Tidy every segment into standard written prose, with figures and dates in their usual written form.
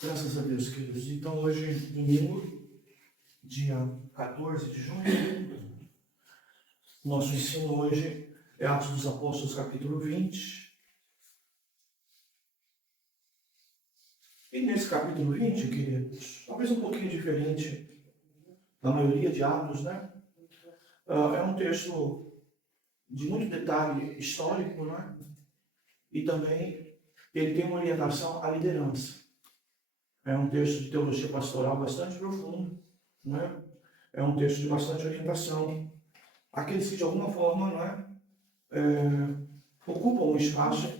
Graças a Deus, queridos. Então, hoje, domingo, dia 14 de junho, nosso ensino hoje é Atos dos Apóstolos, capítulo 20. E nesse capítulo 20, queridos, talvez um pouquinho diferente da maioria de Atos, né? É um texto de muito detalhe histórico, né? E também ele tem uma orientação à liderança. É um texto de teologia pastoral bastante profundo, né? É um texto de bastante orientação. Aqueles que de alguma forma, não é, ocupam um espaço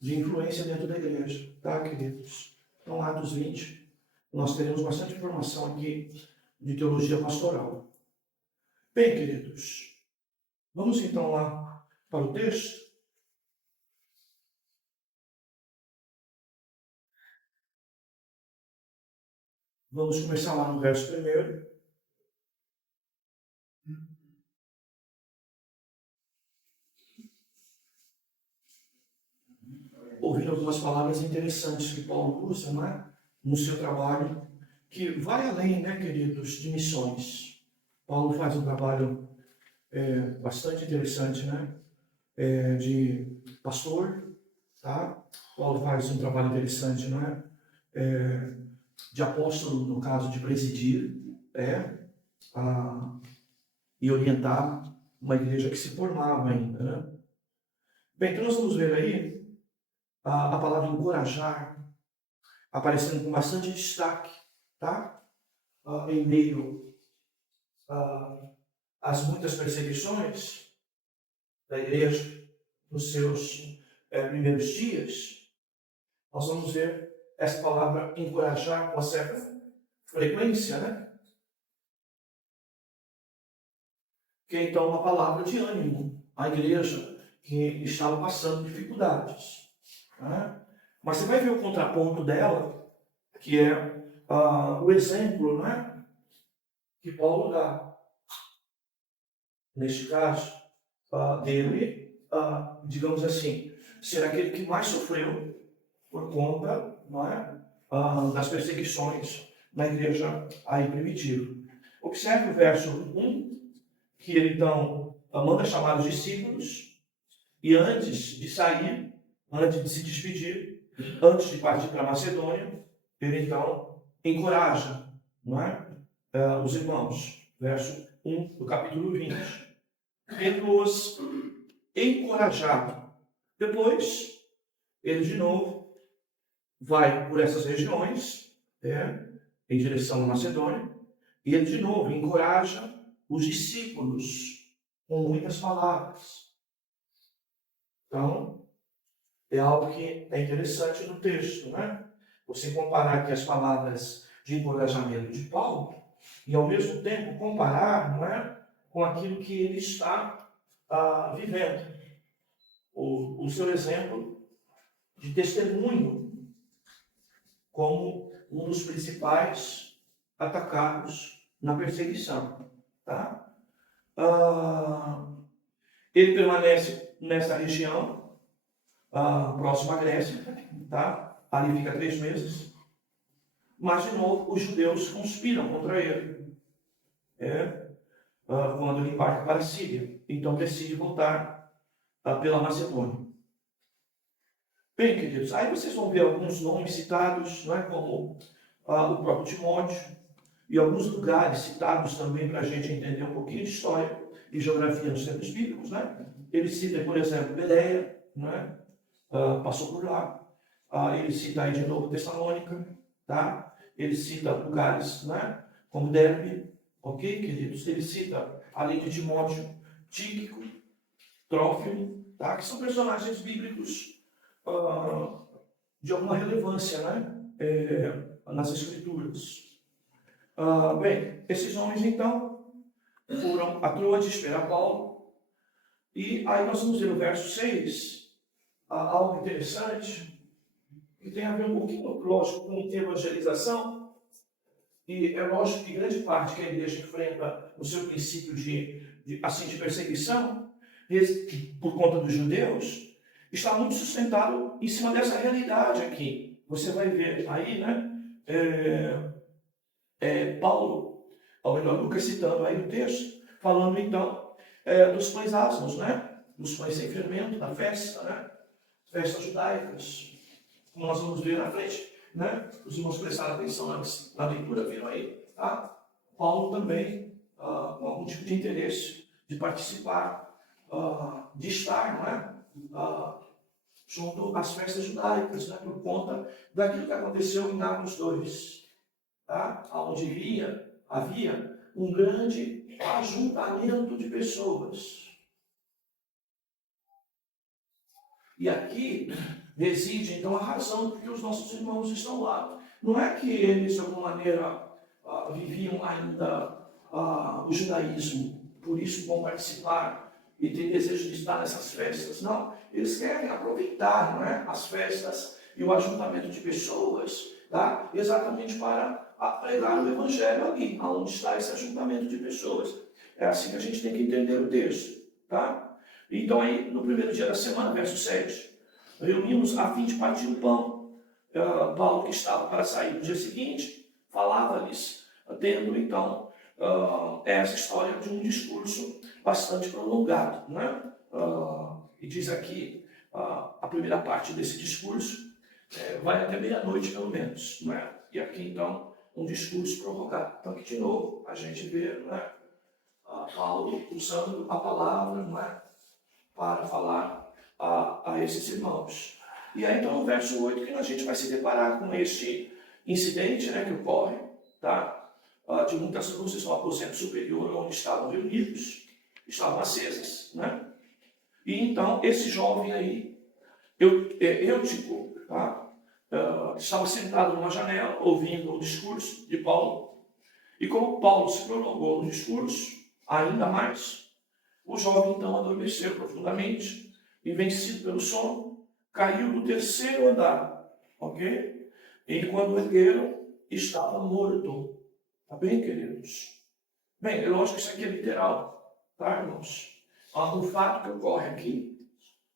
de influência dentro da igreja, tá, queridos? Então, Atos 20, nós teremos bastante informação aqui de teologia pastoral. Bem, queridos, vamos então lá para o texto. Vamos começar lá no verso 1. Ouvir algumas palavras interessantes que Paulo usa, né, no seu trabalho, que vai além, né, queridos, de missões. Paulo faz um trabalho bastante interessante, né, de pastor, tá? Paulo faz um trabalho interessante, não é? De apóstolo, no caso de presidir, e orientar uma igreja que se formava ainda, né? Bem, então nós vamos ver aí a palavra encorajar aparecendo com bastante destaque, tá? Em meio às muitas perseguições da igreja nos seus primeiros dias, nós vamos ver essa palavra encorajar com uma certa frequência, né? Que é então uma palavra de ânimo à igreja que estava passando dificuldades, né? Mas você vai ver o contraponto dela, que é o exemplo, né, que Paulo dá. Neste caso, dele, digamos assim, ser aquele que mais sofreu por conta, não é, das perseguições na igreja aí primitiva. Observe o verso 1, que ele então manda chamar os discípulos e antes de sair, antes de se despedir, antes de partir para a Macedônia, ele então encoraja, não é, os irmãos. Verso 1 do capítulo 20. Tendo-os encorajado. Depois, ele de novo vai por essas regiões, em direção à Macedônia, e ele de novo encoraja os discípulos com muitas palavras. Então, é algo que é interessante no texto, né? Você comparar aqui as palavras de encorajamento de Paulo e, ao mesmo tempo, comparar, não é, com aquilo que ele está vivendo. O seu exemplo de testemunho como um dos principais atacados na perseguição, tá? Ele permanece nessa região, próximo à Grécia, tá? Ali fica 3 meses. Mas, de novo, os judeus conspiram contra ele, quando ele embarca para a Síria. Então, decide voltar pela Macedônia. Bem, queridos, aí vocês vão ver alguns nomes citados, não é? Como o próprio Timóteo, e alguns lugares citados também para a gente entender um pouquinho de história e geografia nos tempos bíblicos, né? Ele cita, por exemplo, Bereia, não é? Passou por lá. Ele cita aí de novo Tessalônica, tá? Ele cita lugares, né, como Derbe, ok, queridos? Ele cita, além de Timóteo, Tíquico, Trófimo, tá? Que são personagens bíblicos de alguma relevância, né, nas Escrituras. Bem, esses homens, então, foram a Troade esperar Paulo, e aí nós vamos ver no verso 6 algo interessante, que tem a ver um pouquinho, lógico, com evangelização, e é lógico que grande parte que a igreja enfrenta no seu princípio de perseguição, por conta dos judeus, está muito sustentado em cima dessa realidade aqui. Você vai ver aí, né, Paulo, ou melhor, Lucas citando aí o texto, falando então dos pães asmos, né? Dos pães sem fermento, da festa, né? Festas judaicas, como nós vamos ver na frente, né? Os irmãos prestaram atenção na leitura, viram aí, tá? Paulo também, com algum tipo de interesse de participar, de estar, não é? Junto às festas judaicas, né? Por conta daquilo que aconteceu em Atos 2, tá? Onde havia um grande ajuntamento de pessoas. E aqui reside, então, a razão por que os nossos irmãos estão lá. Não é que eles, de alguma maneira, viviam ainda o judaísmo, por isso vão participar e têm desejo de estar nessas festas. Não, eles querem aproveitar, não é, as festas e o ajuntamento de pessoas, tá? Exatamente para pregar o evangelho ali, onde está esse ajuntamento de pessoas. É assim que a gente tem que entender o texto, tá? Então aí, no primeiro dia da semana, verso 7, reunimos a fim de partir o pão. Paulo, que estava para sair no dia seguinte, falava-lhes, tendo então essa história de um discurso bastante prolongado, né? E diz aqui, a primeira parte desse discurso vai até meia-noite pelo menos, né? E aqui então um discurso prorrogado. Então aqui de novo a gente vê, né, Paulo usando a palavra, não é, para falar a esses irmãos. E aí então no verso 8 que a gente vai se deparar com este incidente, né, que ocorre, tá? De muitas luzes no aposento superior onde estavam reunidos, estavam acesas, né? E então esse jovem aí, Eutico, tá? Estava sentado numa janela ouvindo o discurso de Paulo. E como Paulo se prolongou no discurso ainda mais, o jovem então adormeceu profundamente e, vencido pelo sono, caiu do terceiro andar, ok? E quando ergueram, estava morto. Tá bem, queridos? Bem, é lógico que isso aqui é literal, tá, irmãos? Um fato que ocorre aqui.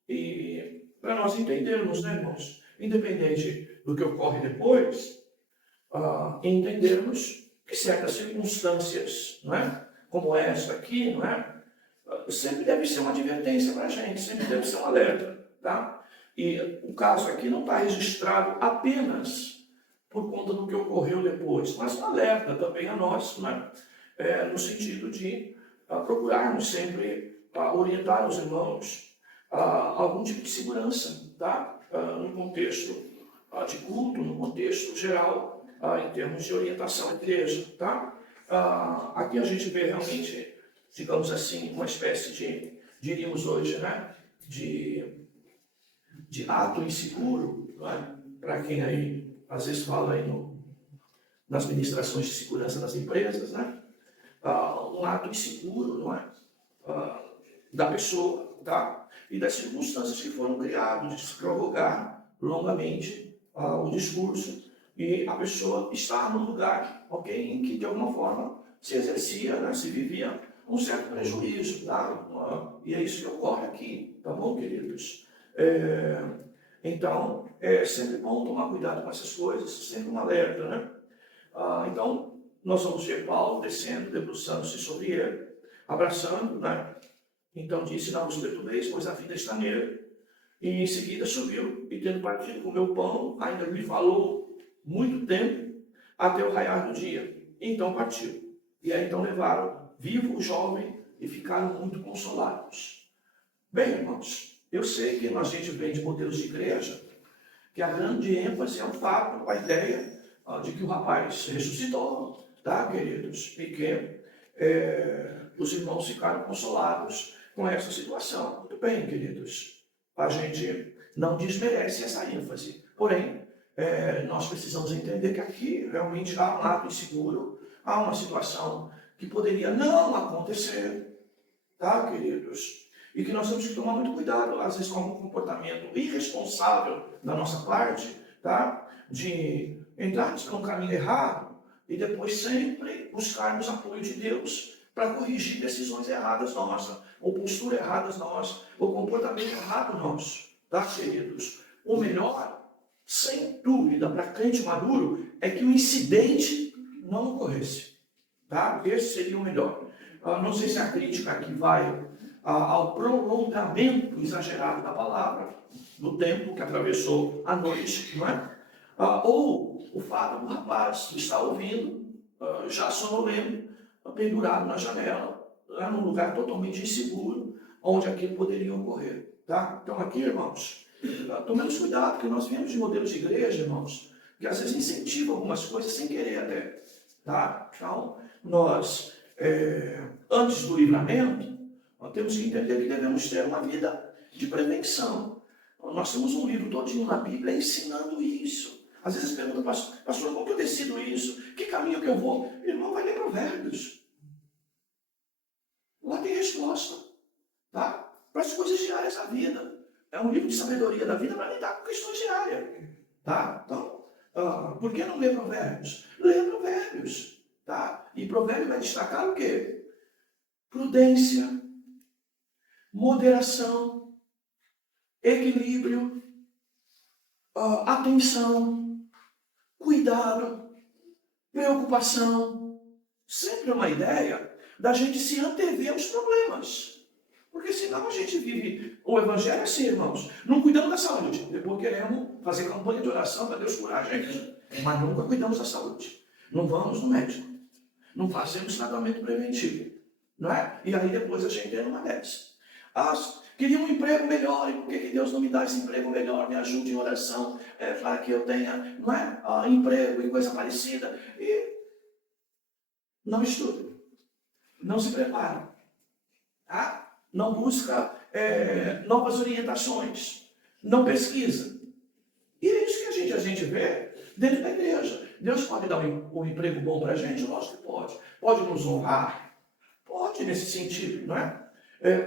E para nós entendermos, né, irmãos? Independente do que ocorre depois, entendermos que certas circunstâncias, não é? Como esta aqui, não é? Sempre deve ser uma advertência para a gente, sempre deve ser um alerta, tá? E o caso aqui não está registrado apenas por conta do que ocorreu depois, mas um alerta também a nós, né? No sentido de procurarmos sempre orientar os irmãos a algum tipo de segurança, tá? No contexto de culto, no contexto geral, em termos de orientação à igreja, tá? Aqui a gente vê realmente, digamos assim, uma espécie de, diríamos hoje, né, de ato inseguro, né, para quem aí às vezes fala aí nas ministrações de segurança das empresas, né, um ato inseguro, não é, da pessoa, tá, e das circunstâncias que foram criadas, de se prorrogar longamente o discurso e a pessoa estar no lugar, ok, em que de alguma forma se exercia, né, se vivia um certo prejuízo, tá? E é isso que ocorre aqui, tá bom, queridos? Então, é sempre bom tomar cuidado com essas coisas, sempre um alerta, né? Então, nós vamos ver Paulo descendo, debruçando-se sobre ele, abraçando, né? Então disse, não vos perturbeis, pois a vida está nele. E em seguida subiu, e tendo partido, comeu pão, ainda lhe falou muito tempo, até o raiar do dia. E então partiu. E aí então levaram vivo o jovem e ficaram muito consolados. Bem, irmãos, eu sei que a gente vem de modelos de igreja, que a grande ênfase é o fato, a ideia de que o rapaz ressuscitou, tá, queridos? E que os irmãos ficaram consolados com essa situação. Muito bem, queridos. A gente não desmerece essa ênfase. Porém, nós precisamos entender que aqui realmente há um ato inseguro, há uma situação que poderia não acontecer, tá, queridos? E que nós temos que tomar muito cuidado, às vezes, com algum comportamento irresponsável da nossa parte, tá? De entrarmos por um caminho errado e depois sempre buscarmos apoio de Deus para corrigir decisões erradas nossas, ou postura erradas nossas, ou comportamento errado nosso, tá, queridos? O melhor sem dúvida, para crente maduro, é que o incidente não ocorresse. Tá? Esse seria o melhor. Não sei se a crítica aqui vai ao prolongamento exagerado da palavra, do tempo que atravessou a noite, não é? Ou o fato do rapaz estar ouvindo, já sonolento, pendurado na janela, num lugar totalmente inseguro, onde aquilo poderia ocorrer. Tá? Então aqui, irmãos, tomemos cuidado, porque nós viemos de modelos de igreja, irmãos, que às vezes incentivam algumas coisas sem querer até. Tá? Então, nós, antes do livramento, nós temos que entender que devemos ter uma vida de prevenção. Nós temos um livro todinho na Bíblia ensinando isso. Às vezes perguntam, pastor, como que eu decido isso? Que caminho que eu vou? Irmão, vai ler Provérbios. Lá tem resposta. Tá? Para as coisas diárias da vida. É um livro de sabedoria da vida para lidar com questões diárias. Tá? Então, por que não ler Provérbios? Lê Provérbios. Tá? E Provérbios vai destacar o quê? Prudência, moderação, equilíbrio, atenção, cuidado, preocupação. Sempre uma ideia da gente se antever aos problemas. Porque senão a gente vive o evangelho assim, irmãos. Não cuidamos da saúde. Depois queremos fazer campanha de oração para Deus curar a gente. Mas nunca cuidamos da saúde. Não vamos no médico. Não fazemos tratamento preventivo. Não é? E aí depois a gente entra numa dessas. Queria um emprego melhor. E por que Deus não me dá esse emprego melhor? Me ajude em oração para que eu tenha, não é? Emprego e coisa parecida. E não estuda. Não se prepara. Tá? Não busca novas orientações, não pesquisa. E é isso que a gente vê dentro da igreja. Deus pode dar um emprego bom para a gente? Lógico que pode. Pode nos honrar? Pode nesse sentido, não é?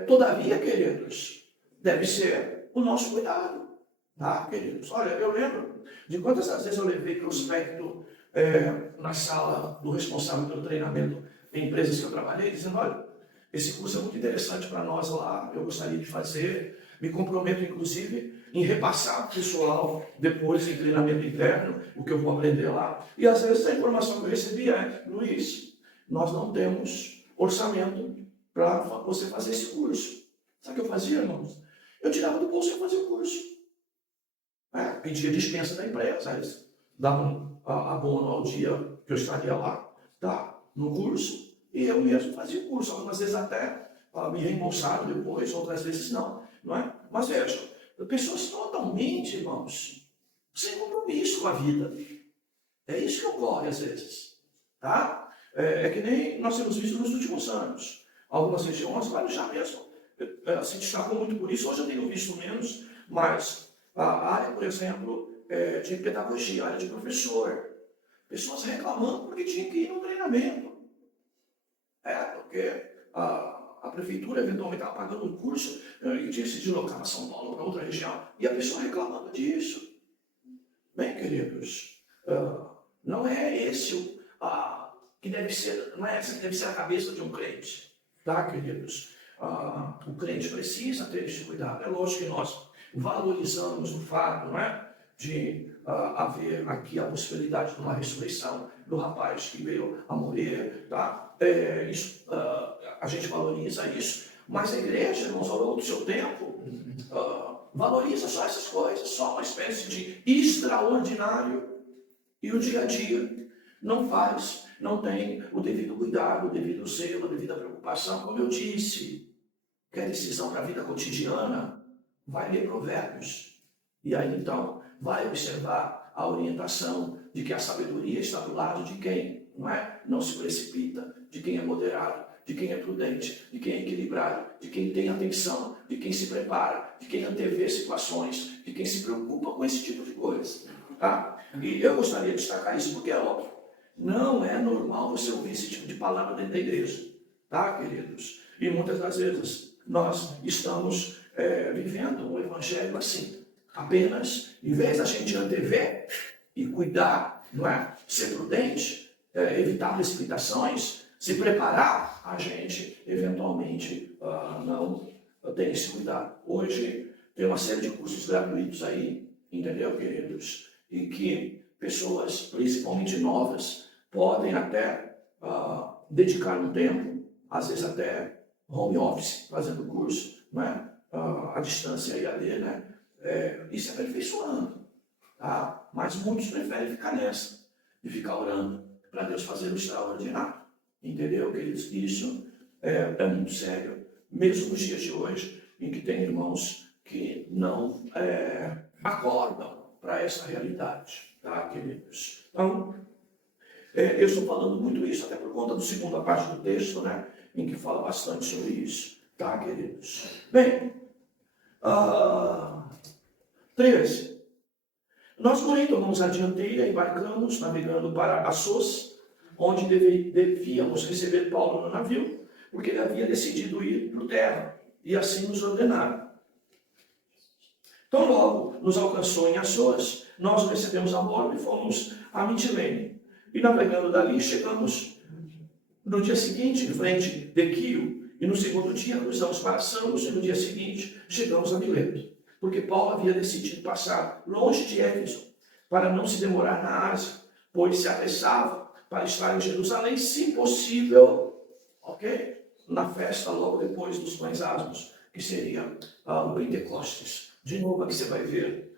Todavia, queridos, deve ser o nosso cuidado. Tá, queridos? Olha, eu lembro de quantas vezes eu levei prospecto na sala do responsável pelo treinamento em empresas que eu trabalhei, dizendo, olha, esse curso é muito interessante para nós lá, eu gostaria de fazer, me comprometo inclusive em repassar para o pessoal depois em treinamento interno, o que eu vou aprender lá. E às vezes a informação que eu recebi Luiz, nós não temos orçamento para você fazer esse curso. Sabe o que eu fazia, irmãos? Eu tirava do bolso e fazia o curso. Pedia dispensa da empresa, eles davam abono ao dia que eu estaria lá, tá? No curso. E eu mesmo fazia o curso, algumas vezes até me reembolsaram depois, outras vezes não é? Mas veja, pessoas totalmente, irmãos, sem compromisso com a vida. É isso que ocorre às vezes, tá? É que nem nós temos visto nos últimos anos. Algumas regiões, já mesmo, se destacou muito por isso, hoje eu tenho visto menos, mas a área, por exemplo, de pedagogia, a área de professor, pessoas reclamando porque tinham que ir no treinamento. Porque a prefeitura eventualmente estava pagando um curso e tinha que se deslocar para São Paulo, para outra região, e a pessoa reclamando disso. Bem, queridos, não é esse que deve ser, não é essa que deve ser a cabeça de um crente, tá, queridos? O crente precisa ter esse cuidado. É lógico que nós valorizamos o fato, não é? De haver aqui a possibilidade de uma ressurreição do rapaz que veio a morrer, tá? A gente valoriza isso, mas a igreja, irmãos, ao longo do seu tempo, valoriza só essas coisas, só uma espécie de extraordinário, e o dia a dia não faz, não tem o devido cuidado, o devido zelo, a devida preocupação. Como eu disse, quer decisão para a vida cotidiana, vai ler Provérbios. E aí então vai observar a orientação de que a sabedoria está do lado de quem, não é? Não se precipita, de quem é moderado, de quem é prudente, de quem é equilibrado, de quem tem atenção, de quem se prepara, de quem antevê situações, de quem se preocupa com esse tipo de coisa. Tá? E eu gostaria de destacar isso porque é óbvio. Não é normal você ouvir esse tipo de palavra dentro da igreja. Tá, queridos? E muitas das vezes nós estamos vivendo um evangelho assim. Apenas, em vez da gente antever e cuidar, não é? Ser prudente, evitar precipitações, se preparar, a gente eventualmente não tem esse cuidado. Hoje tem uma série de cursos gratuitos aí, entendeu, queridos? e que pessoas, principalmente novas, podem até dedicar um tempo, às vezes até home office, fazendo curso, né? À distância IAD, né? E se aperfeiçoando. Tá? Mas muitos preferem ficar nessa, de ficar orando, para Deus fazer o extraordinário. Entendeu, queridos? Isso é muito sério, mesmo nos dias de hoje, em que tem irmãos que não acordam para essa realidade, tá, queridos? Então, eu estou falando muito isso até por conta da segunda parte do texto, né, em que fala bastante sobre isso, tá, queridos? Bem, 13. Nós, porém, tomamos a dianteira e embarcamos, navegando para Assos, onde devíamos receber Paulo no navio, porque ele havia decidido ir por terra, e assim nos ordenaram. Então, logo nos alcançou em Assos, nós o recebemos a bordo e fomos a Mitilene. E navegando dali, chegamos no dia seguinte em frente de Quio, e no segundo dia cruzamos para Samos, e no dia seguinte chegamos a Mileto, porque Paulo havia decidido passar longe de Éfeso, para não se demorar na Ásia, pois se apressava para estar em Jerusalém, se possível, ok? Na festa logo depois dos pães asmos, que seria o Pentecostes. De novo aqui você vai ver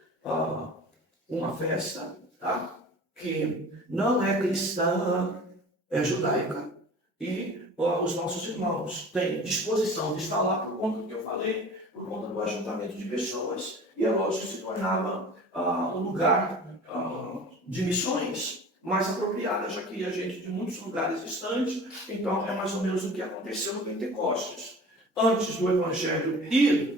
uma festa, tá? Que não é cristã, é judaica. E os nossos irmãos têm disposição de estar lá por conta do que eu falei, por conta do ajuntamento de pessoas. E é lógico que se tornava um lugar de missões mais apropriada, já que ia gente de muitos lugares distantes. Então é mais ou menos o que aconteceu no Pentecostes. Antes do Evangelho ir,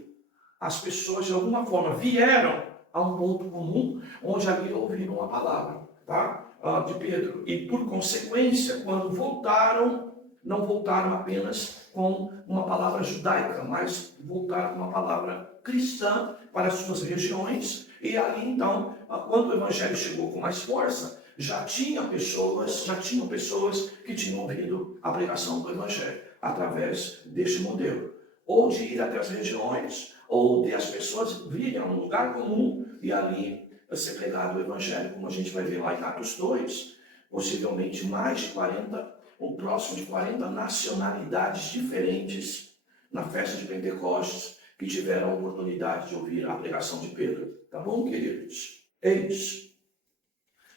as pessoas de alguma forma vieram a um ponto comum, onde ali ouviram a palavra, tá? De Pedro. E por consequência, quando voltaram, não voltaram apenas com uma palavra judaica, mas voltaram com uma palavra cristã para as suas regiões. E ali então, quando o Evangelho chegou com mais força, já tinham pessoas que tinham ouvido a pregação do Evangelho através deste modelo, ou de ir até as regiões, ou de as pessoas virem a um lugar comum e ali ser pregado o Evangelho, como a gente vai ver lá em Atos 2, possivelmente mais de 40, ou próximo de 40 nacionalidades diferentes na festa de Pentecostes, que tiveram a oportunidade de ouvir a pregação de Pedro. Tá bom, queridos? É isso.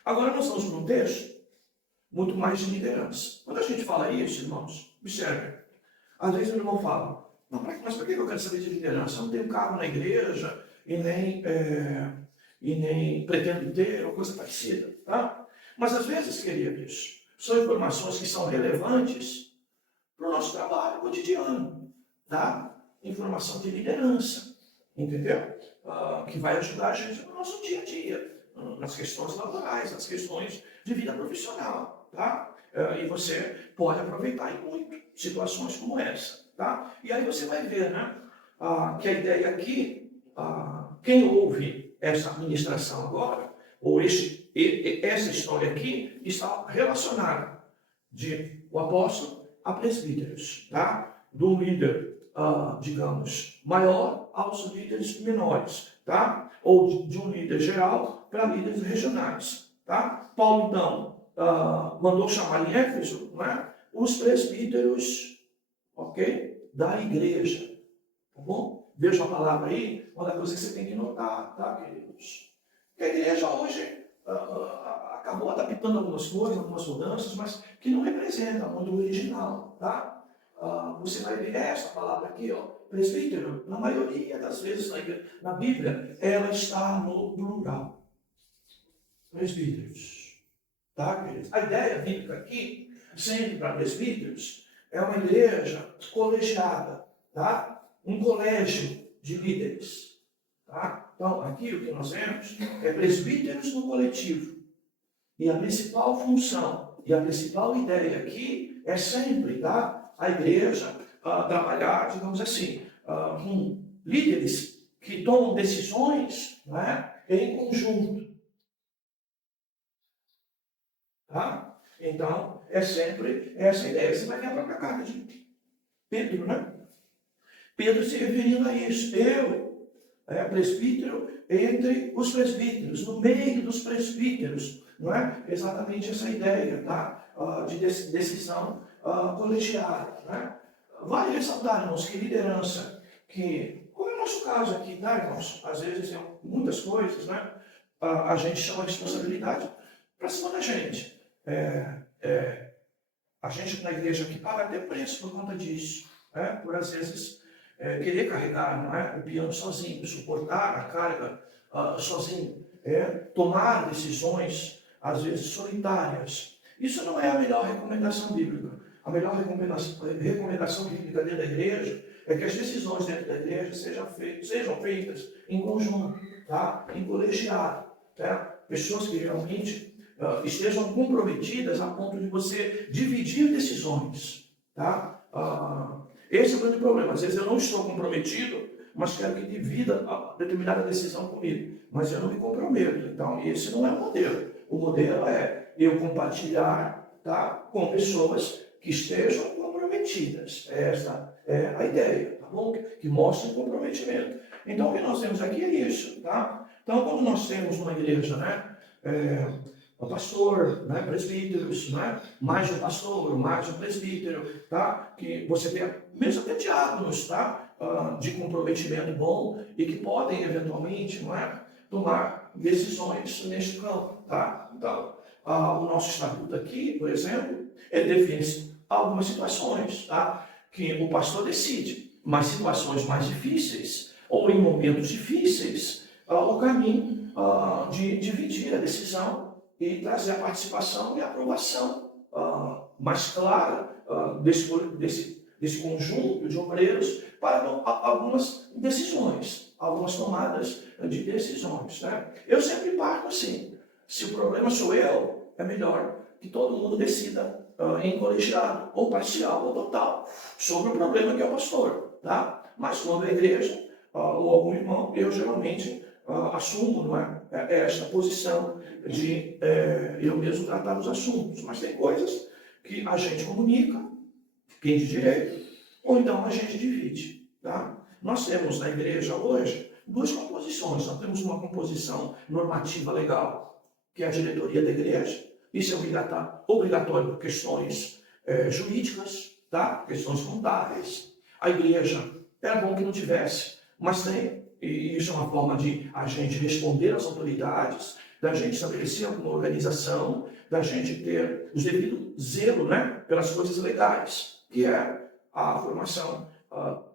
Agora nós vamos para um texto muito mais de liderança. Quando a gente fala isso, irmãos, observe. Às vezes o irmão fala, mas por que eu quero saber de liderança? Eu não tenho cargo na igreja e nem pretendo ter, ou coisa parecida. Tá? Mas às vezes, queridos, são informações que são relevantes para o nosso trabalho cotidiano. Tá? Informação de liderança, entendeu? Que vai ajudar a gente no nosso dia a dia, nas questões laborais, nas questões de vida profissional. Tá? E você pode aproveitar em muito situações como essa. Tá? E aí você vai ver, né, que a ideia aqui, quem ouve essa ministração agora, ou essa história aqui, está relacionada de o apóstolo a presbíteros, tá? Do líder, digamos, maior aos líderes menores, tá? Ou de um líder geral para líderes regionais, tá? Paulo, então, mandou chamar em Éfeso, né, os presbíteros, ok? Da igreja, tá bom? Veja a palavra aí, uma das coisas que você tem que notar, tá, queridos? Que a igreja hoje acabou adaptando algumas coisas, algumas mudanças, mas que não representa muito o original, tá? Você vai ver essa palavra aqui, ó, presbítero, na maioria das vezes na Bíblia, ela está no plural. Presbíteros, tá, queridos? A ideia bíblica aqui, sempre para presbíteros, é uma igreja colegiada, tá? Um colégio de líderes, tá? Então, aqui o que nós vemos é presbíteros no coletivo. E a principal função e a principal ideia aqui é sempre, tá? A igreja trabalhar, digamos assim, com líderes que tomam decisões, né, em conjunto. Tá? Então, é sempre essa ideia. Você vai ver a própria carta de Pedro, né? Pedro se referindo a isso. Eu presbítero entre os presbíteros, no meio dos presbíteros, não é? Exatamente essa ideia, tá? De decisão colegiada, né? Vale ressaltar, irmãos, que liderança, como é o nosso caso aqui, tá, irmãos? Às vezes, em muitas coisas, né? A gente chama a responsabilidade para cima da gente. A gente na igreja aqui paga até preço por conta disso, né? Por às vezes querer carregar, não é? O piano sozinho, suportar a carga sozinho, tomar decisões às vezes solitárias. Isso não é a melhor recomendação bíblica. A melhor recomendação bíblica dentro da igreja é que as decisões dentro da igreja sejam feitas em conjunto, tá? Em colegiado, tá? Pessoas que realmente estejam comprometidas a ponto de você dividir decisões, tá? Esse é o grande problema. Às vezes eu não estou comprometido, mas quero que divida determinada decisão comigo, mas eu não me comprometo. Então, esse não é o modelo. O modelo é eu compartilhar, tá, com pessoas que estejam comprometidas. Essa é a ideia, tá bom? Que mostrem comprometimento. Então, o que nós temos aqui é isso, tá? Então, quando nós temos uma igreja, né, o pastor, né, presbíteros, né, mais um pastor, mais um presbítero, tá? Que você tem mesmo até diáconos, tá? De comprometimento bom e que podem eventualmente, não é, tomar decisões neste campo, tá? Então, o nosso estatuto aqui, por exemplo, ele define algumas situações, tá? Que o pastor decide, mas situações mais difíceis ou em momentos difíceis, o caminho de dividir a decisão e trazer a participação e a aprovação mais clara desse conjunto de obreiros para algumas decisões, algumas tomadas de decisões, né? Eu sempre parto assim, se o problema sou eu, é melhor que todo mundo decida em colegiado, ou parcial, ou total, sobre o problema que é o pastor, tá? Mas quando é a igreja, ou algum irmão, eu geralmente assumo, não é, esta posição de eu mesmo tratar os assuntos. Mas tem coisas que a gente comunica, quem de direito, ou então a gente divide, tá? Nós temos na igreja hoje duas composições. Nós temos uma composição normativa legal, que é a diretoria da igreja. Isso é obrigatório por questões jurídicas, tá? Questões contábeis. A igreja, era bom que não tivesse, mas tem, e isso é uma forma de a gente responder às autoridades, da gente estabelecer alguma organização, da gente ter o devido zelo, né, pelas coisas legais, que é a formação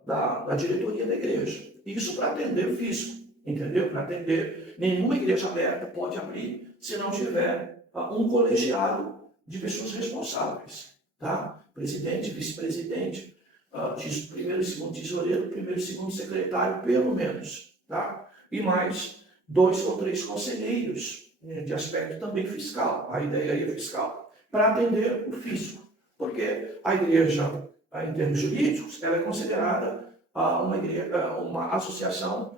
da diretoria da igreja. Isso para atender o fisco, entendeu? Para atender, nenhuma igreja aberta pode abrir se não tiver um colegiado de pessoas responsáveis, tá? Presidente, vice-presidente, primeiro e segundo tesoureiro, primeiro e segundo secretário, pelo menos, tá? E mais 2 ou 3 conselheiros, de aspecto também fiscal, a ideia aí é fiscal, para atender o fisco, porque a igreja, em termos jurídicos, ela é considerada uma associação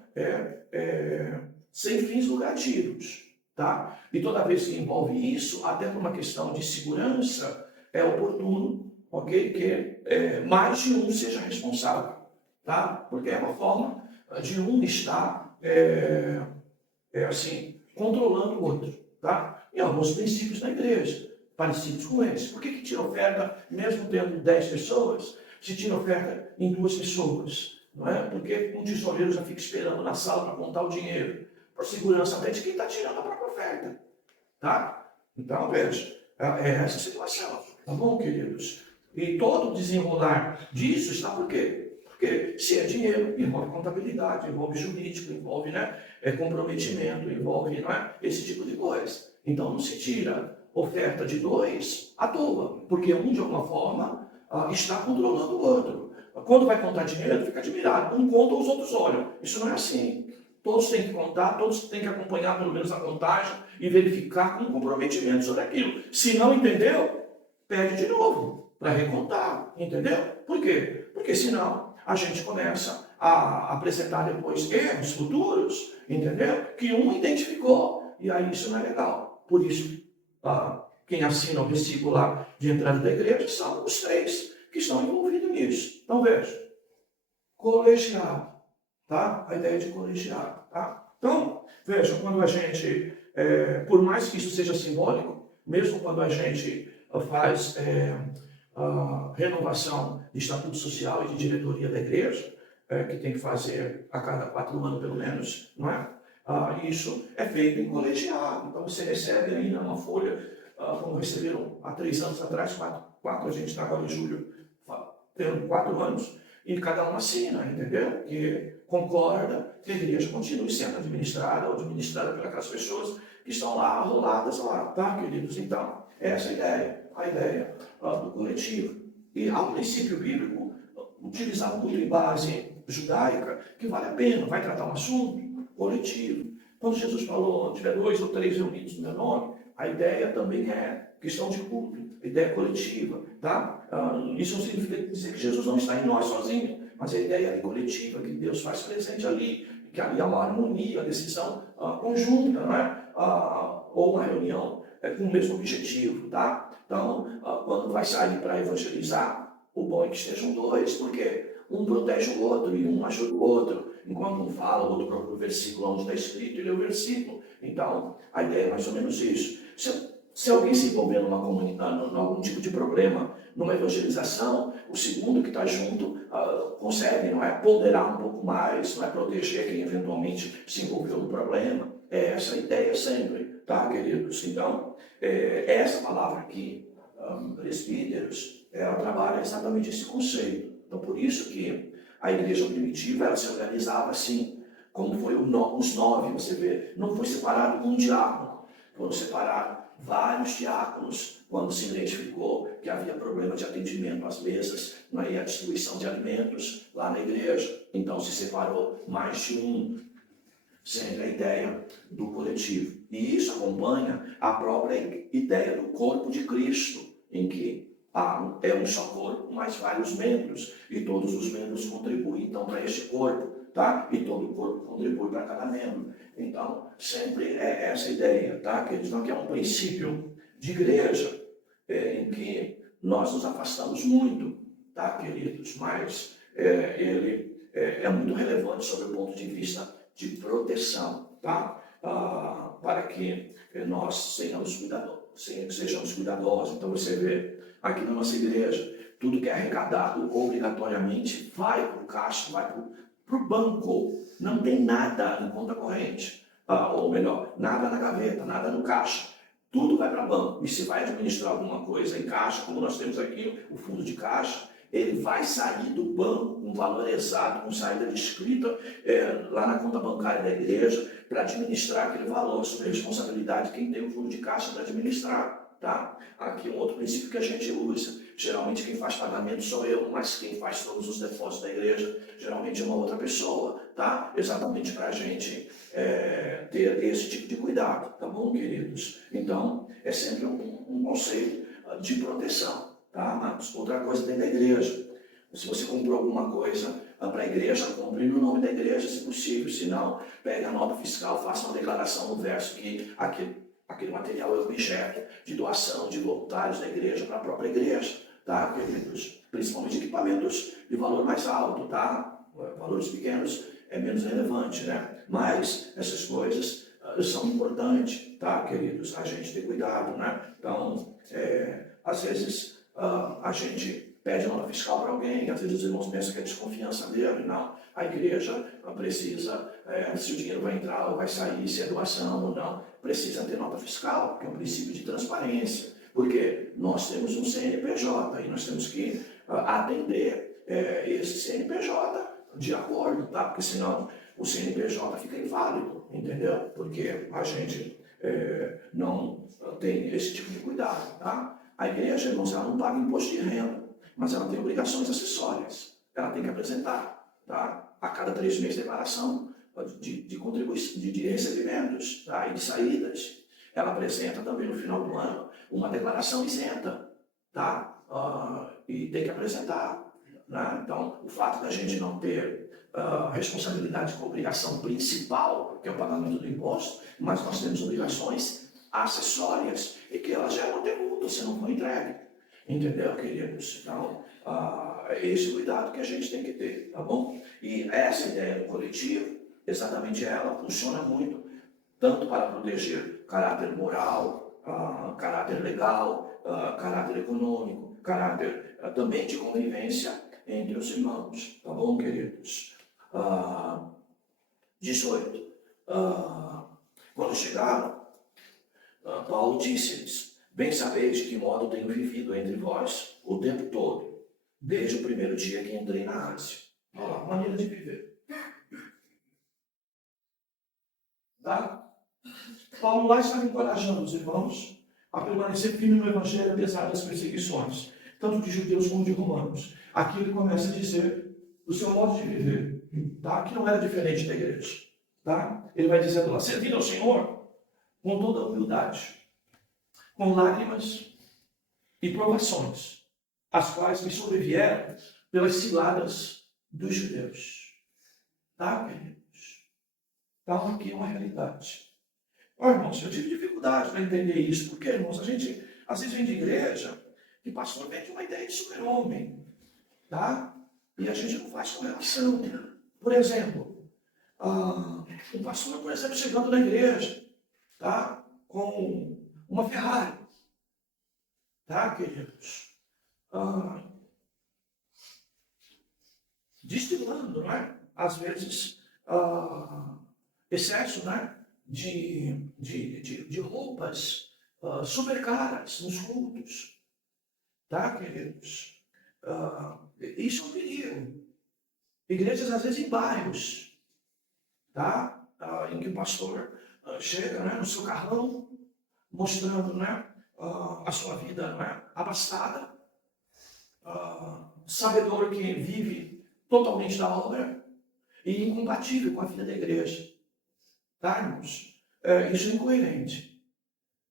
sem fins lucrativos, tá? E toda vez que envolve isso, até por uma questão de segurança, é oportuno, ok, que mais de um seja responsável, tá? Porque é uma forma de um estar controlando o outro, tá? E alguns princípios da igreja, parecidos com esses. Por que tira oferta, mesmo tendo 10 pessoas, se tira oferta em 2 pessoas? Não é? Porque um tesoureiro já fica esperando na sala para contar o dinheiro, por segurança até de quem está tirando a própria oferta, tá? Então, veja, é essa situação, tá bom, queridos? E todo o desenrolar disso está por quê? Porque se é dinheiro, envolve contabilidade, envolve jurídico, envolve, né, comprometimento, envolve, não é, esse tipo de coisa. Então não se tira oferta de 2 à toa, porque um de alguma forma está controlando o outro. Quando vai contar dinheiro, fica admirado. Um conta, os outros olham. Isso não é assim. Todos têm que contar, todos têm que acompanhar pelo menos a contagem e verificar com comprometimento sobre aquilo. Se não entendeu, pede de novo para recontar, entendeu? Por quê? Porque senão a gente começa a apresentar depois erros futuros, entendeu? Que um identificou, e aí isso não é legal. Por isso, quem assina o versículo lá de entrada da igreja são os 3 que estão envolvidos nisso. Então veja, colegiado, tá? A ideia de colegiado, tá? Então, veja, quando a gente, por mais que isso seja simbólico, mesmo quando a gente faz a renovação de estatuto social e de diretoria da igreja, que tem que fazer a cada 4 anos pelo menos, não é? Isso é feito em colegiado. Então você recebe ainda uma folha, como receberam há 3 anos atrás, 4 a gente está agora em julho, tendo 4 anos, e cada um assina, entendeu? Que concorda que a igreja continue sendo administrada ou administrada por aquelas pessoas que estão lá, arroladas lá, tá, queridos? Então, essa é a ideia do coletivo. E ao princípio bíblico, utilizado muito em base judaica, que vale a pena, vai tratar um assunto coletivo. Quando Jesus falou, tiver 2 ou 3 reunidos no meu nome, a ideia também é questão de culto, ideia coletiva, tá? Isso não significa dizer que Jesus não está em nós sozinho, mas a ideia é coletiva, que Deus faz presente ali, que ali há uma harmonia, decisão conjunta, não é? Ou uma reunião com o mesmo objetivo, tá? Então, quando vai sair para evangelizar, o bom é que estejam 2, porque um protege o outro e um ajuda o outro. Enquanto um fala, o outro procura o versículo onde está escrito, e lê o versículo. Então, a ideia é mais ou menos isso. Se alguém se envolver numa comunidade, em algum tipo de problema, numa evangelização, o segundo que está junto consegue, não é, ponderar um pouco mais, não é, proteger quem eventualmente se envolveu no problema. É essa a ideia sempre, tá, queridos? Então, essa palavra aqui, presbíteros, ela trabalha exatamente esse conceito. Então, por isso que a igreja primitiva, ela se organizava assim, como foi os 9, você vê, não foi separado um diácono, foram separados vários diáconos, quando se identificou que havia problema de atendimento às mesas, e a distribuição de alimentos lá na igreja. Então se separou mais de um, sendo a ideia do coletivo. E isso acompanha a própria ideia do corpo de Cristo, em que é um só corpo, mas vários membros, e todos os membros contribuem então para este corpo, tá? E todo o corpo contribui para cada membro. Então, sempre é essa ideia, tá? Que eles não querem um princípio de igreja em que nós nos afastamos muito, tá, queridos? Mas ele é muito relevante sob o ponto de vista de proteção, tá? Para que nós sejamos cuidadosos. Então, você vê aqui na nossa igreja, tudo que é arrecadado obrigatoriamente vai para o caixa, vai para o banco. Não tem nada em conta corrente, ou melhor, nada na gaveta, nada no caixa. Tudo vai para o banco. E se vai administrar alguma coisa em caixa, como nós temos aqui, o fundo de caixa, ele vai sair do banco com valor exato, com saída descrita lá na conta bancária da igreja, para administrar aquele valor, sob a responsabilidade de quem tem o fundo de caixa para administrar. Tá? Aqui um outro princípio que a gente usa. Geralmente quem faz pagamento sou eu, mas quem faz todos os depósitos da igreja geralmente é uma outra pessoa, tá? Exatamente para a gente ter esse tipo de cuidado, tá bom, queridos? Então, é sempre um conceito de proteção, tá, amados? Outra coisa dentro da igreja. Se você comprou alguma coisa para a igreja, compre no nome da igreja, se possível. Se não, pegue a nota fiscal, faça uma declaração no verso que aquele material é objeto de doação de voluntários da igreja para a própria igreja, tá, queridos? Principalmente equipamentos de valor mais alto, tá? Valores pequenos é menos relevante, né? Mas essas coisas são importantes, tá, queridos? A gente tem cuidado, né? Então, às vezes a gente pede nota fiscal para alguém, às vezes os irmãos pensam que é desconfiança dele, não. A igreja precisa, se o dinheiro vai entrar ou vai sair, se é doação ou não, precisa ter nota fiscal, porque é um princípio de transparência, porque nós temos um CNPJ e nós temos que atender esse CNPJ de acordo, tá? Porque senão o CNPJ fica inválido, entendeu? Porque a gente não tem esse tipo de cuidado, tá? A igreja, irmãos, ela não paga imposto de renda, mas ela tem obrigações acessórias. Ela tem que apresentar, tá? A cada 3 meses, declaração de contribuição, de recebimentos, tá? E de saídas. Ela apresenta também no final do ano uma declaração isenta, tá? E tem que apresentar, né? Então, o fato da gente não ter responsabilidade com a obrigação principal, que é o pagamento do imposto, mas nós temos obrigações acessórias e que elas geram multa se não for entregue. Entendeu, queridos? Então, é esse cuidado que a gente tem que ter, tá bom? E essa ideia do coletivo, exatamente ela funciona muito, tanto para proteger caráter moral, caráter legal, caráter econômico, caráter também de convivência entre os irmãos, tá bom, queridos? 18. Quando chegaram, Paulo disse-lhes: bem sabeis de que modo tenho vivido entre vós o tempo todo, desde o primeiro dia que entrei na Ásia. Olha lá, maneira de viver. Tá? Paulo lá estava encorajando os irmãos a permanecer firme no Evangelho apesar das perseguições, tanto de judeus como de romanos. Aqui ele começa a dizer o seu modo de viver, tá? Que não era diferente da igreja. Tá? Ele vai dizendo lá: servindo ao Senhor com toda a humildade, com lágrimas e provações, as quais me sobrevieram pelas ciladas dos judeus. Tá, queridos? Então, aqui é uma realidade. Irmãos, eu tive dificuldade para entender isso, porque, irmãos, a gente às vezes vem de igreja e o pastor vem de uma ideia de super-homem, tá? E a gente não faz correlação. Por exemplo, um pastor, por exemplo, chegando na igreja, tá? Com uma Ferrari, tá, queridos? Destilando, não é? Às vezes, excesso, né? De roupas super caras nos cultos, tá, queridos? Isso é um perigo. Igrejas, às vezes, em bairros, tá? Em que o pastor chega, né, no seu carrão, mostrando, né, a sua vida, né, abastada, sabedor que vive totalmente da obra e incompatível com a vida da igreja. Tá, irmãos? Isso é incoerente.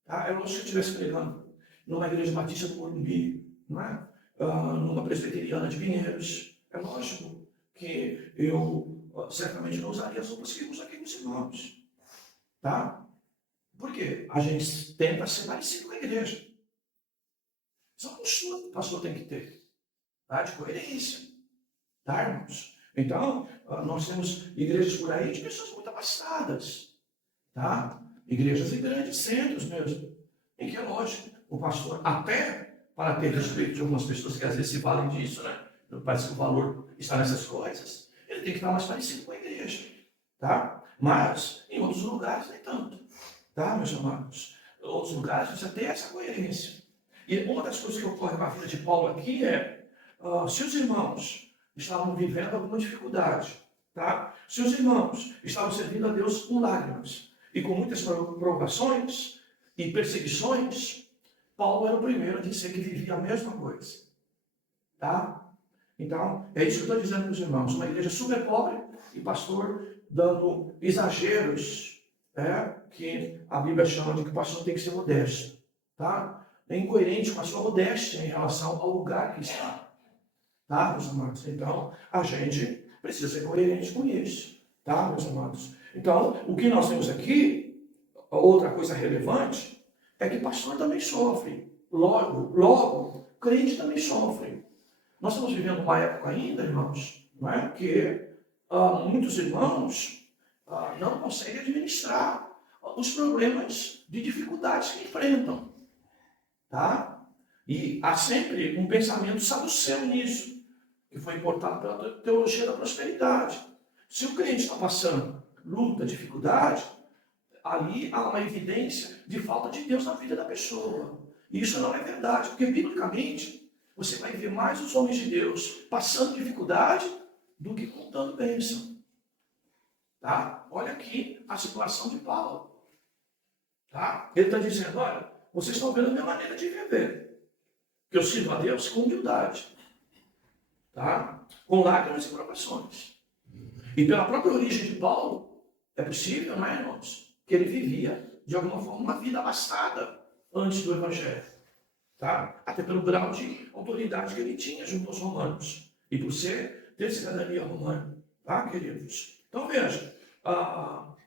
Tá? É lógico que eu estivesse pregando numa igreja batista do Morumbi, não é? Numa presbiteriana de Pinheiros. É lógico que eu certamente não usaria as roupas que uso aqui nos irmãos. Tá? Por quê? A gente tenta ser parecido com a igreja. Isso é uma postura que o pastor tem que ter. Tá? De coerência. Tá, irmãos? Então, nós temos igrejas por aí de pessoas muito abastadas. Tá? Igrejas em grandes centros mesmo. Em que é lógico, o pastor, até para ter respeito de algumas pessoas que às vezes se valem disso, né? Parece que o valor está nessas coisas. Ele tem que estar mais parecido com a igreja. Tá? Mas, em outros lugares, nem tanto. Tá, meus amados? Em outros lugares precisa ter essa coerência. E uma das coisas que ocorre com a vida de Paulo aqui é, se os irmãos estavam vivendo alguma dificuldade, tá? Se os irmãos estavam servindo a Deus com lágrimas e com muitas provações e perseguições, Paulo era o primeiro a dizer que vivia a mesma coisa. Tá? Então, é isso que eu estou dizendo para os irmãos. Uma igreja super pobre e pastor dando exageros, que a Bíblia chama de que o pastor tem que ser modesto. Tá? É incoerente com a sua modéstia em relação ao lugar que está. Tá, meus amados? Então, a gente precisa ser coerente com isso. Tá, meus amados? Então, o que nós temos aqui, outra coisa relevante, é que pastor também sofre. Logo, crente também sofre. Nós estamos vivendo uma época ainda, irmãos, não é? Que muitos irmãos não conseguem administrar os problemas de dificuldades que enfrentam. Tá? E há sempre um pensamento saduceu nisso, que foi importado pela teologia da prosperidade. Se o crente está passando luta, dificuldade, ali há uma evidência de falta de Deus na vida da pessoa. E isso não é verdade, porque biblicamente você vai ver mais os homens de Deus passando dificuldade do que contando bênção. Tá? Olha aqui a situação de Paulo. Tá? Ele está dizendo, olha, vocês estão vendo a minha maneira de viver. Que eu sirvo a Deus com humildade. Tá? Com lágrimas e provações. E pela própria origem de Paulo, é possível, não é, irmãos? Que ele vivia, de alguma forma, uma vida abastada antes do Evangelho. Tá? Até pelo grau de autoridade que ele tinha junto aos romanos. E por ter cidadania romana. Tá, queridos? Então, veja,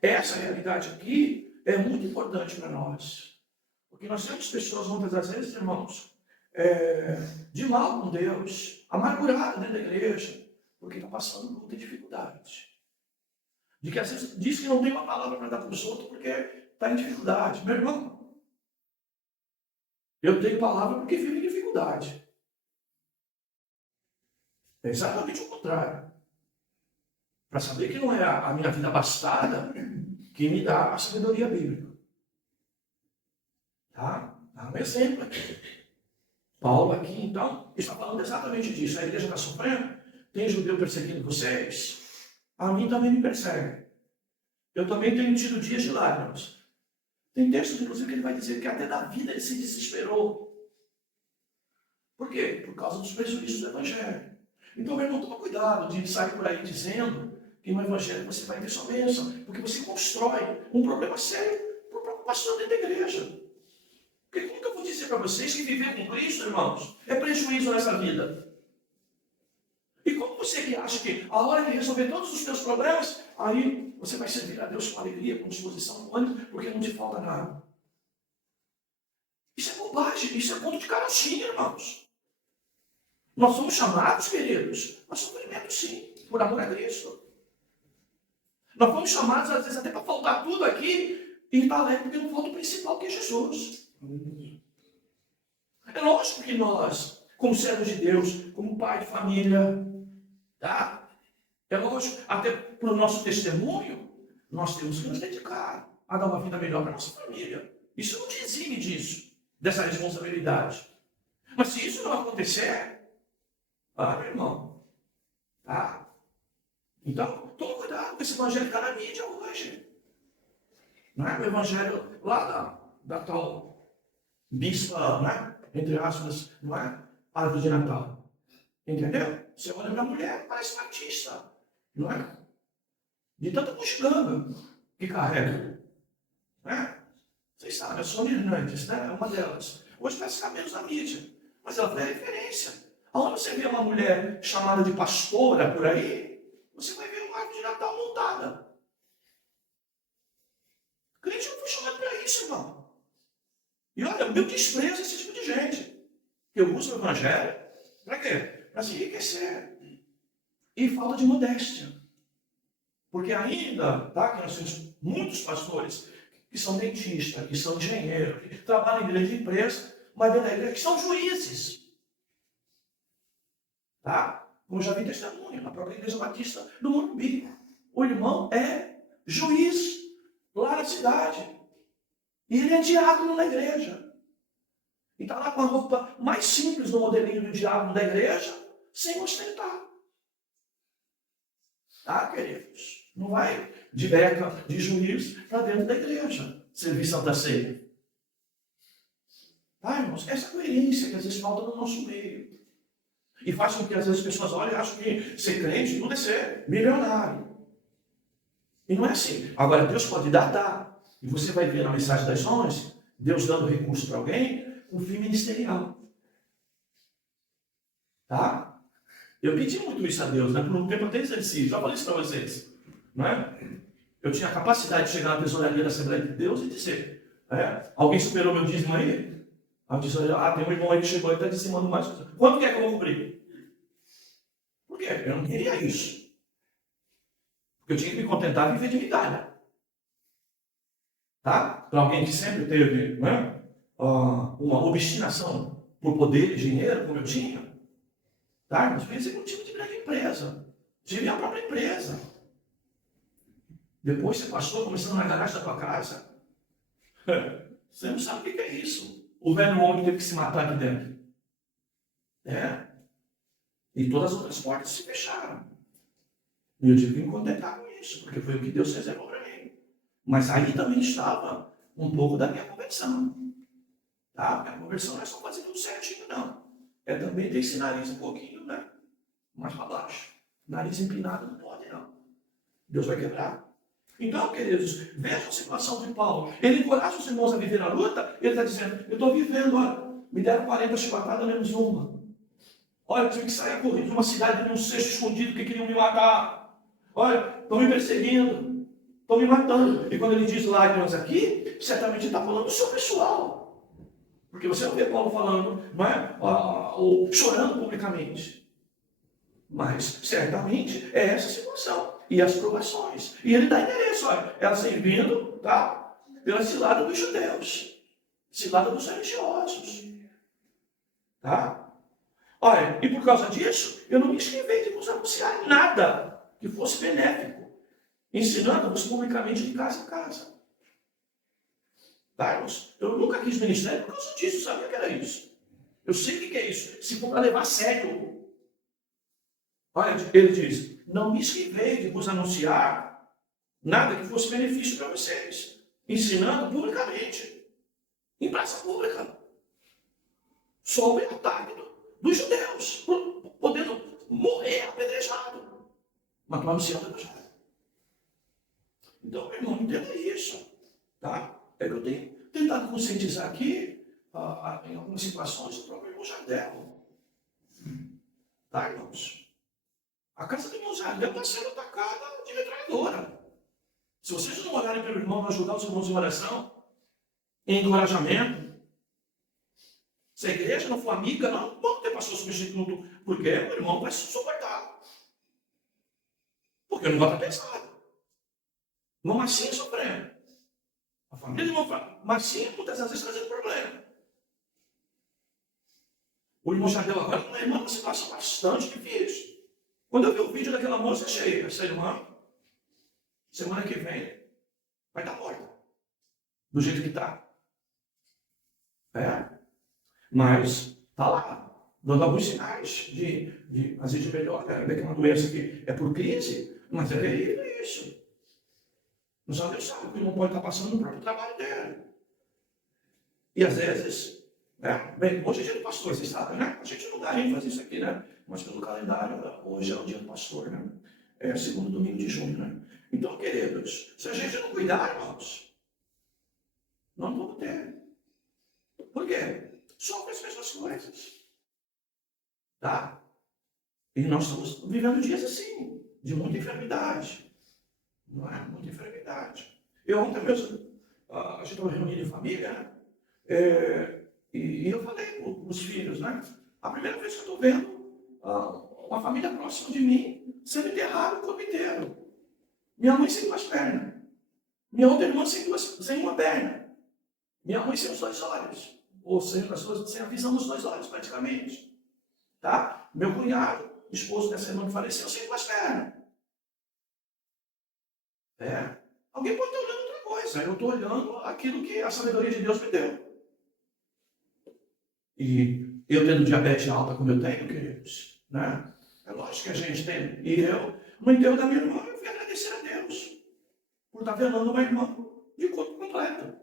essa realidade aqui é muito importante para nós. Porque nós temos pessoas, muitas das vezes, irmãos, de mal com Deus, amargurado dentro da igreja, porque está passando por muita dificuldade. De que às vezes diz que não tem uma palavra para dar para os outros porque está em dificuldade. Meu irmão, eu tenho palavra porque vivo em dificuldade. É exatamente o contrário. Para saber que não é a minha vida abastada que me dá a sabedoria bíblica. Tá? Dá um exemplo aqui. Paulo aqui, então, está falando exatamente disso. A igreja está sofrendo, tem judeu perseguindo vocês, a mim também me persegue. Eu também tenho tido dias de lágrimas. Tem textos, inclusive, que ele vai dizer que até da vida ele se desesperou. Por quê? Por causa dos prejuízos do evangelho. Então, meu irmão, toma cuidado de sair por aí dizendo que no evangelho você vai ter sua bênção, porque você constrói um problema sério para o próprio pastor dentro da igreja. Porque como que eu vou dizer para vocês que viver com Cristo, irmãos, é prejuízo nessa vida? E como você que acha que a hora de resolver todos os seus problemas, aí você vai servir a Deus com alegria, com disposição, com ânimo, porque não te falta nada? Isso é bobagem, isso é ponto de carochinha, irmãos. Nós somos chamados, queridos, a sofrimento sim, por amor a Cristo. Nós fomos chamados, às vezes, até para faltar tudo aqui, e está alegre porque não falta o principal, que é Jesus. É lógico que nós, como servos de Deus, como pai de família, tá? É lógico, até para o nosso testemunho, nós temos que nos dedicar a dar uma vida melhor para a nossa família. Isso não te exime disso, dessa responsabilidade. Mas se isso não acontecer, meu irmão, tá? Então, toma cuidado com esse evangelho que está na mídia hoje. Não é o evangelho lá da tal bispa, né? Entre aspas, não é? Árvore de Natal. Entendeu? Você olha para a mulher, parece uma artista. Não é? De tanta bugiganga que carrega. Né? Vocês sabem, a Sônia Hernandes, né? É uma delas. Hoje parece ficar menos na mídia. Mas ela foi a referência. Aonde você vê uma mulher chamada de pastora por aí, você vai ver uma árvore de Natal montada. O crente não foi chamado para isso, irmão. E olha, o meu desprezo esse tipo de gente. Eu uso o evangelho para quê? Para se enriquecer. E falta de modéstia. Porque ainda, tá, que nós temos muitos pastores que são dentistas, que são engenheiros, que trabalham em grande empresa, mas dentro da igreja que são juízes. Tá? Como eu já vi testemunho na própria Igreja Batista do Morumbi. O irmão é juiz lá na cidade. E ele é diácono na igreja. E está lá com a roupa mais simples no modelinho do diácono da igreja, sem ostentar. Tá, queridos? Não vai de beca, de juiz, para dentro da igreja, servir Santa Ceia. Tá, irmãos? Essa coerência que às vezes falta no nosso meio. E faz com que às vezes as pessoas olhem e acham que ser crente tudo é ser milionário. E não é assim. Agora, Deus pode dar, dá. E você vai ver na mensagem das 11, Deus dando recurso para alguém, um fim ministerial. Tá? Eu pedi muito isso a Deus, né? Por um tempo até exercício. Já falei isso para vocês. Não é? Eu tinha a capacidade de chegar na tesouraria da Assembleia de Deus e dizer, alguém superou meu dízimo aí? Aí eu disse, tem um irmão aí que chegou e está dizimando mais. Quanto que é que eu vou cobrir? Por quê? Eu não queria isso. Porque eu tinha que me contentar e viver de migalha. Tá? Para alguém que sempre teve, né, uma obstinação por poder e dinheiro, como eu tinha. Tá? Mas fui executivo de grande empresa. Tive a própria empresa. Depois você pastor começando na garagem da tua casa. Você não sabe o que é isso. O velho homem teve que se matar aqui dentro. E todas as outras portas se fecharam. E eu tive que me contentar com isso, porque foi o que Deus reservou para mim. Mas aí também estava um pouco da minha conversão. Tá? Minha conversão não é só fazer tudo certinho, não. É também ter esse nariz um pouquinho, né? Mais para baixo. Nariz empinado não pode, não. Deus vai quebrar. Então, queridos, veja a situação de Paulo. Ele encoraja os irmãos a viver a luta. Ele está dizendo, eu estou vivendo, olha, me deram 40 chibatadas menos uma. Olha, eu tive que sair correndo de uma cidade de um cesto escondido que queriam me matar. Olha, estão me perseguindo. Estão me matando. E quando ele diz lágrimas aqui, certamente ele está falando do seu pessoal. Porque você não vê Paulo falando, não é? Ou chorando publicamente. Mas, certamente, é essa a situação. E as provações. E ele dá endereço, olha, elas têm vindo, tá? Pela cilada dos judeus. Cilada dos religiosos. Tá? Olha, e por causa disso, eu não me escrevi de vos anunciar nada que fosse benéfico, ensinando-vos publicamente de casa em casa. Tá, irmãos? Eu nunca quis ministério por causa disso, sabia que era isso. Eu sei o que é isso. Se for para levar a sério. Olha, ele diz, não me escrevi de vos anunciar nada que fosse benefício para vocês, ensinando publicamente, em praça pública, sob o ataque dos judeus, podendo morrer apedrejado. Mas tu anunciando o evangelho. Então, meu irmão, entenda isso. Tá? É que eu tenho tentado conscientizar aqui, em algumas situações, o próprio irmão Jardel. Tá, irmãos? A casa do irmão Jardel está sendo atacada de metralhadora. Se vocês não orarem pelo irmão para ajudar os irmãos em oração, em encorajamento, se a igreja não for amiga, não vamos ter pastor substituto, porque o irmão vai se suportar. Porque não vai estar pesado. Irmão Marcinho sofrendo. A família do irmão Marcinho, muitas vezes, trazendo problema. O irmão Jardel agora é uma situação bastante difícil. Quando eu vi o vídeo daquela moça, achei, essa irmã, semana que vem, vai estar morta. Do jeito que está. Mas está lá, dando alguns sinais de às vezes melhor, né? Que é uma doença que é por crise, mas é terrível isso. Não sabe, Deus sabe que o irmão pode estar passando no próprio trabalho dele. E às vezes, bem, hoje é dia do pastor, vocês sabem, né? A gente não dá ênfase isso aqui, né? Mas pelo calendário, hoje é o dia do pastor, né? É o segundo domingo de junho, né? Então, queridos, se a gente não cuidar, irmãos, não vamos ter. Por quê? Sofre as mesmas coisas. Tá? E nós estamos vivendo dias assim, de muita enfermidade. Não é? Muita enfermidade. Eu ontem mesmo, a gente estava reunindo em família, né? E eu falei para os filhos, né? A primeira vez que eu estou vendo uma família próxima de mim sendo enterrada o corpo inteiro. Minha mãe sem duas pernas. Minha outra irmã sem uma perna. Minha mãe sem os dois olhos. Ou sem a visão dos dois olhos, praticamente. Tá? Meu cunhado, esposo dessa irmã que faleceu, sem duas pernas. Alguém pode estar olhando outra coisa. Eu estou olhando aquilo que a sabedoria de Deus me deu. E eu tendo diabetes alta como eu tenho, queridos, né? É lógico que a gente tem. E eu, no enterro da minha irmã, eu fui agradecer a Deus por estar velando uma irmã de corpo completo.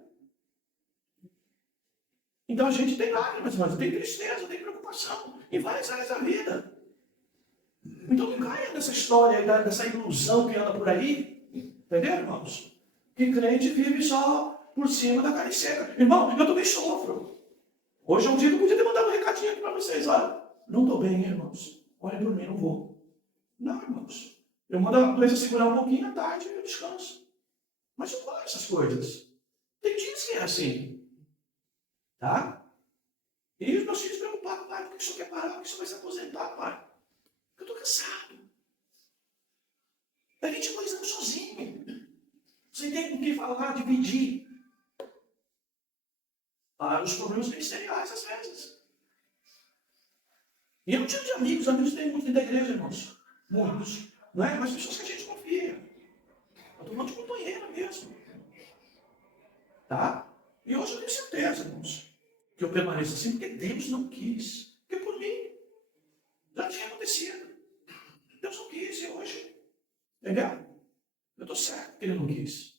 Então a gente tem lágrimas, mas tem tristeza, tem preocupação em várias áreas da vida. Então não caia nessa história, dessa ilusão que anda por aí. Entendeu, irmãos? Que crente vive só por cima da carne seca. Irmão, eu também sofro. Hoje é um dia que eu podia ter mandado um recadinho aqui para vocês. Olha, não estou bem, irmãos. Olhem por mim, não vou. Não, irmãos. Eu mando a doença segurar um pouquinho à tarde e eu descanso. Mas eu gosto dessas coisas. Tem dias que é assim. Tá? E os meus filhos preocupados, pai, por que o senhor quer parar? Por que o senhor vai se aposentar, pai? Porque eu estou cansado. É 22 anos sozinho. Você tem com quem falar, dividir os problemas ministeriais, às vezes. E eu não tiro de amigos tem muitos dentro da igreja, irmãos. Muitos. Não é? Mas pessoas que a gente confia. Eu estou falando de companheiro mesmo. Tá? E hoje eu tenho certeza, irmãos, que eu permaneço assim porque Deus não quis. Porque por mim já tinha acontecido. Deus não quis e hoje. Entendeu? Eu estou certo que Ele não quis.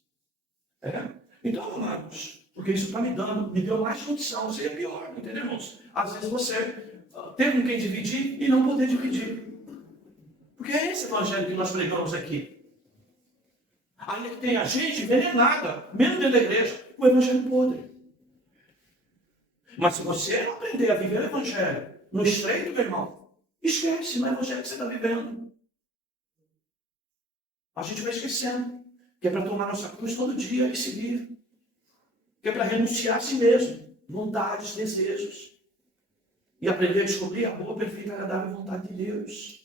Então, amados, porque isso está me deu mais condição, seria pior, entendeu, irmãos? Às vezes você ter com quem dividir e não poder dividir. Porque é esse evangelho que nós pregamos aqui. Ainda que tenha gente envenenada, mesmo dentro da igreja, o evangelho podre. Mas se você não aprender a viver o evangelho no estreito, meu irmão, esquece, não é o evangelho que você está vivendo. A gente vai esquecendo que é para tomar nossa cruz todo dia e seguir. Que é para renunciar a si mesmo. vontades, desejos. E aprender a descobrir a boa, perfeita e agradável vontade de Deus.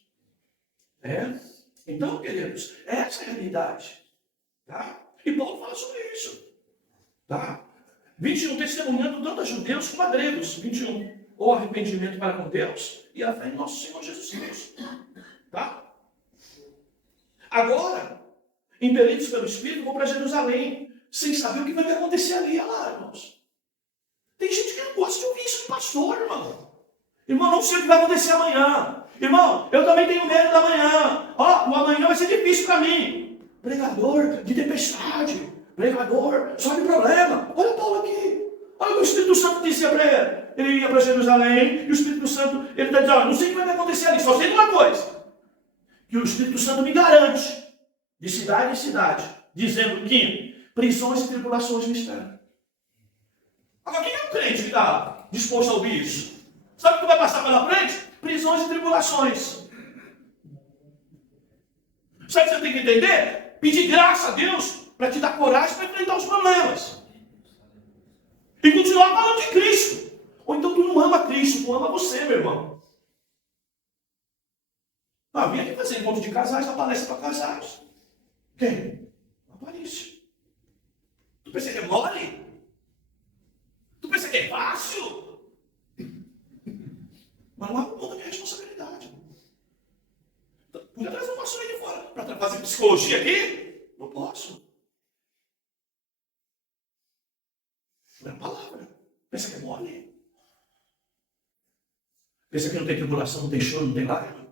Então, queridos, essa é a realidade. Tá? E Paulo fala sobre isso. Tá? 21, testemunhando tanto a judeus como a gregos. 21, o arrependimento para com Deus e a fé em nosso Senhor Jesus Cristo. Tá? Agora, impelidos pelo Espírito, vão para Jerusalém, sem saber o que vai acontecer ali. Olha lá, irmãos. Tem gente que não gosta de ouvir isso de pastor, irmão. Irmão, não sei o que vai acontecer amanhã. Irmão, eu também tenho medo da manhã. Ó, o amanhã vai ser difícil para mim. Pregador de tempestade. Pregador só de problema. Olha Paulo aqui. Olha o que o Espírito Santo dizia para ele. Ele ia para Jerusalém e o Espírito Santo, ele está dizendo, não sei o que vai acontecer ali, só sei de uma coisa. Que o Espírito Santo me garante, de cidade em cidade, dizendo que prisões e tribulações me esperam. Agora, quem é o crente que está disposto a ouvir isso? Sabe o que vai passar pela frente? Prisões e tribulações. Sabe o que você tem que entender? Pedir graça a Deus para te dar coragem para enfrentar os problemas. E continuar falando de Cristo. Ou então tu não ama Cristo, tu ama você, meu irmão. Vim aqui fazer encontro de casais, na palestra para casais. Quem? Aparece. Tu pensa que é mole? Tu pensa que é fácil? Mas não é da minha responsabilidade. Podia trazer um pastor aí de fora para fazer psicologia aqui? Não posso. Não é a palavra. Pensa que é mole? Pensa que não tem tribulação, não tem choro, não tem lágrima?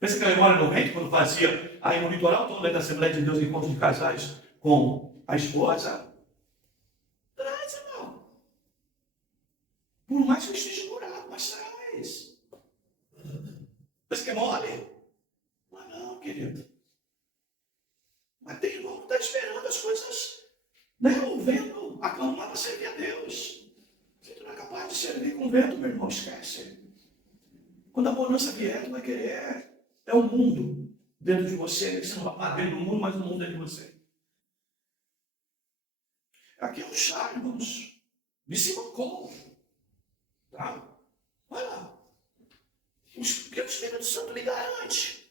Pensa que a memória não vem quando fazia aí no litoral todo da Assembleia de Deus encontro de casais com a esposa? Traz, irmão. Por mais que eu esteja curado, mas traz. Pensa que é mole? Não, querido. Mas tem irmão que está esperando as coisas, o vento acalmar para servir a Deus. Se tu não é capaz de servir com vento, meu irmão, esquece. Quando a bonança vier, tu vai querer. É o mundo dentro de você. Você não vai para dentro do mundo, mas o mundo dentro de você. Aqui é um chá, irmãos. De cima como. Tá? Olha lá. Porque o Espírito Santo lhe garante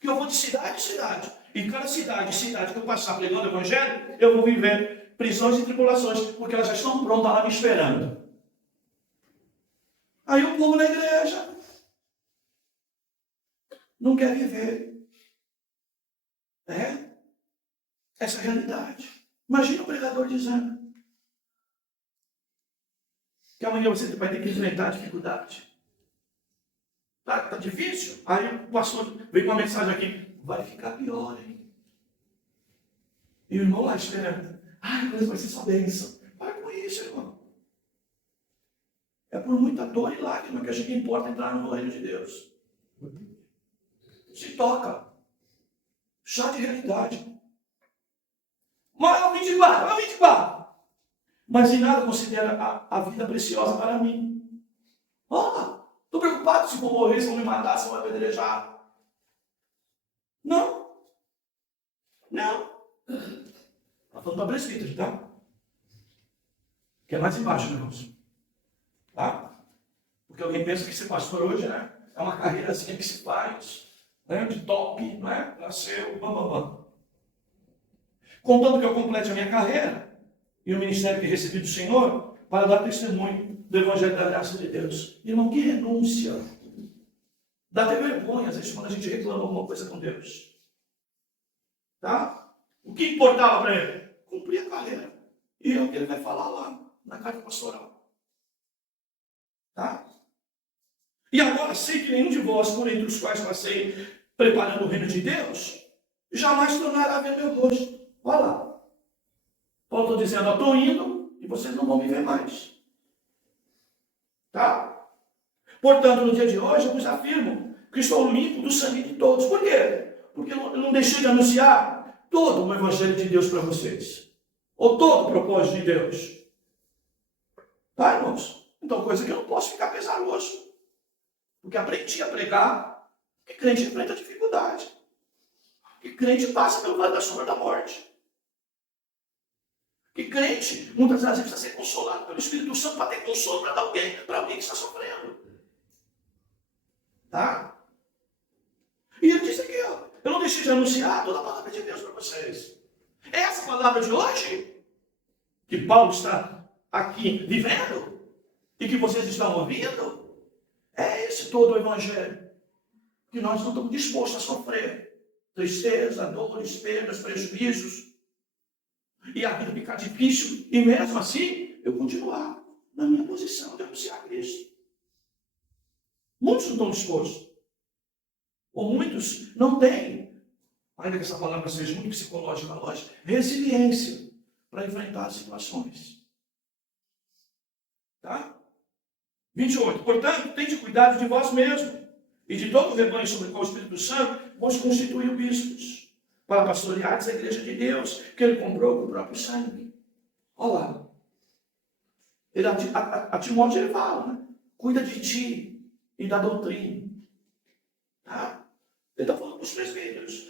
que eu vou de cidade em cidade. E cada cidade que eu passar pregando o Evangelho, eu vou viver prisões e tribulações, porque elas já estão prontas lá me esperando. Aí o povo na igreja não quer viver. Essa é a realidade. Imagina o pregador dizendo que amanhã você vai ter que enfrentar a dificuldade. Tá difícil? Aí o pastor veio com uma mensagem aqui. Vai ficar pior, hein? E o irmão lá esperando. Mas vai ser só bênção. Para com isso, irmão. É por muita dor e lágrima que a gente importa entrar no reino de Deus. Se toca. Chá de realidade. Mas eu vim de guarda. Mas em nada considera a vida preciosa para mim. Estou preocupado se vou morrer, se vão me matar, se vão me apedrejar. Não. Está falando para presbítero, tá? Que é mais embaixo, negócio. Tá? Porque alguém pensa que ser pastor hoje é uma carreirazinha que se faz, de top, não é? Nasceu, Contanto que eu complete a minha carreira e o ministério que recebi do Senhor para dar testemunho do Evangelho da graça de Deus. Irmão, que renúncia. Dá até vergonha, às vezes, quando a gente reclama alguma coisa com Deus. Tá? O que importava para ele? Cumprir a carreira. E é o que ele vai falar lá, na carta pastoral. Tá? E agora sei que nenhum de vós, por entre os quais passei preparando o reino de Deus, jamais tornará a ver meu rosto. Olha lá. Paulo está dizendo, eu estou indo e vocês não vão me ver mais. Tá? Portanto, no dia de hoje, eu vos afirmo que estou limpo do sangue de todos. Por quê? Porque eu não deixei de anunciar todo o Evangelho de Deus para vocês. Ou todo o propósito de Deus. Tá, irmãos? Então, coisa que eu não posso ficar pesaroso. Porque aprendi a pregar que crente enfrenta dificuldade. Que crente passa pelo vale da sombra da morte. Que crente, muitas vezes, precisa ser consolado pelo Espírito Santo para ter consolo para dar alguém, para alguém que está sofrendo. Tá? E ele disse aqui, ó, eu não deixei de anunciar toda a palavra de Deus para vocês. É essa palavra de hoje que Paulo está aqui vivendo e que vocês estão ouvindo. É esse todo o evangelho que nós não estamos dispostos a sofrer. Tristeza, dores, perdas, prejuízos. E a vida ficar difícil. E mesmo assim, eu continuar na minha posição de anunciar Cristo. Muitos não estão dispostos. Ou muitos não têm, ainda que essa palavra seja muito psicológica, lógica, resiliência para enfrentar as situações. Tá? 28. Portanto, tende cuidado de vós mesmo e de todo o rebanho sobre o qual o Espírito Santo vos constituiu bispos, para pastoreares a igreja de Deus, que ele comprou com o próprio sangue. Olha lá. Ele, a Timóteo ele fala, né? Cuida de ti e da doutrina. Tá? Ele está falando para os presbíteros.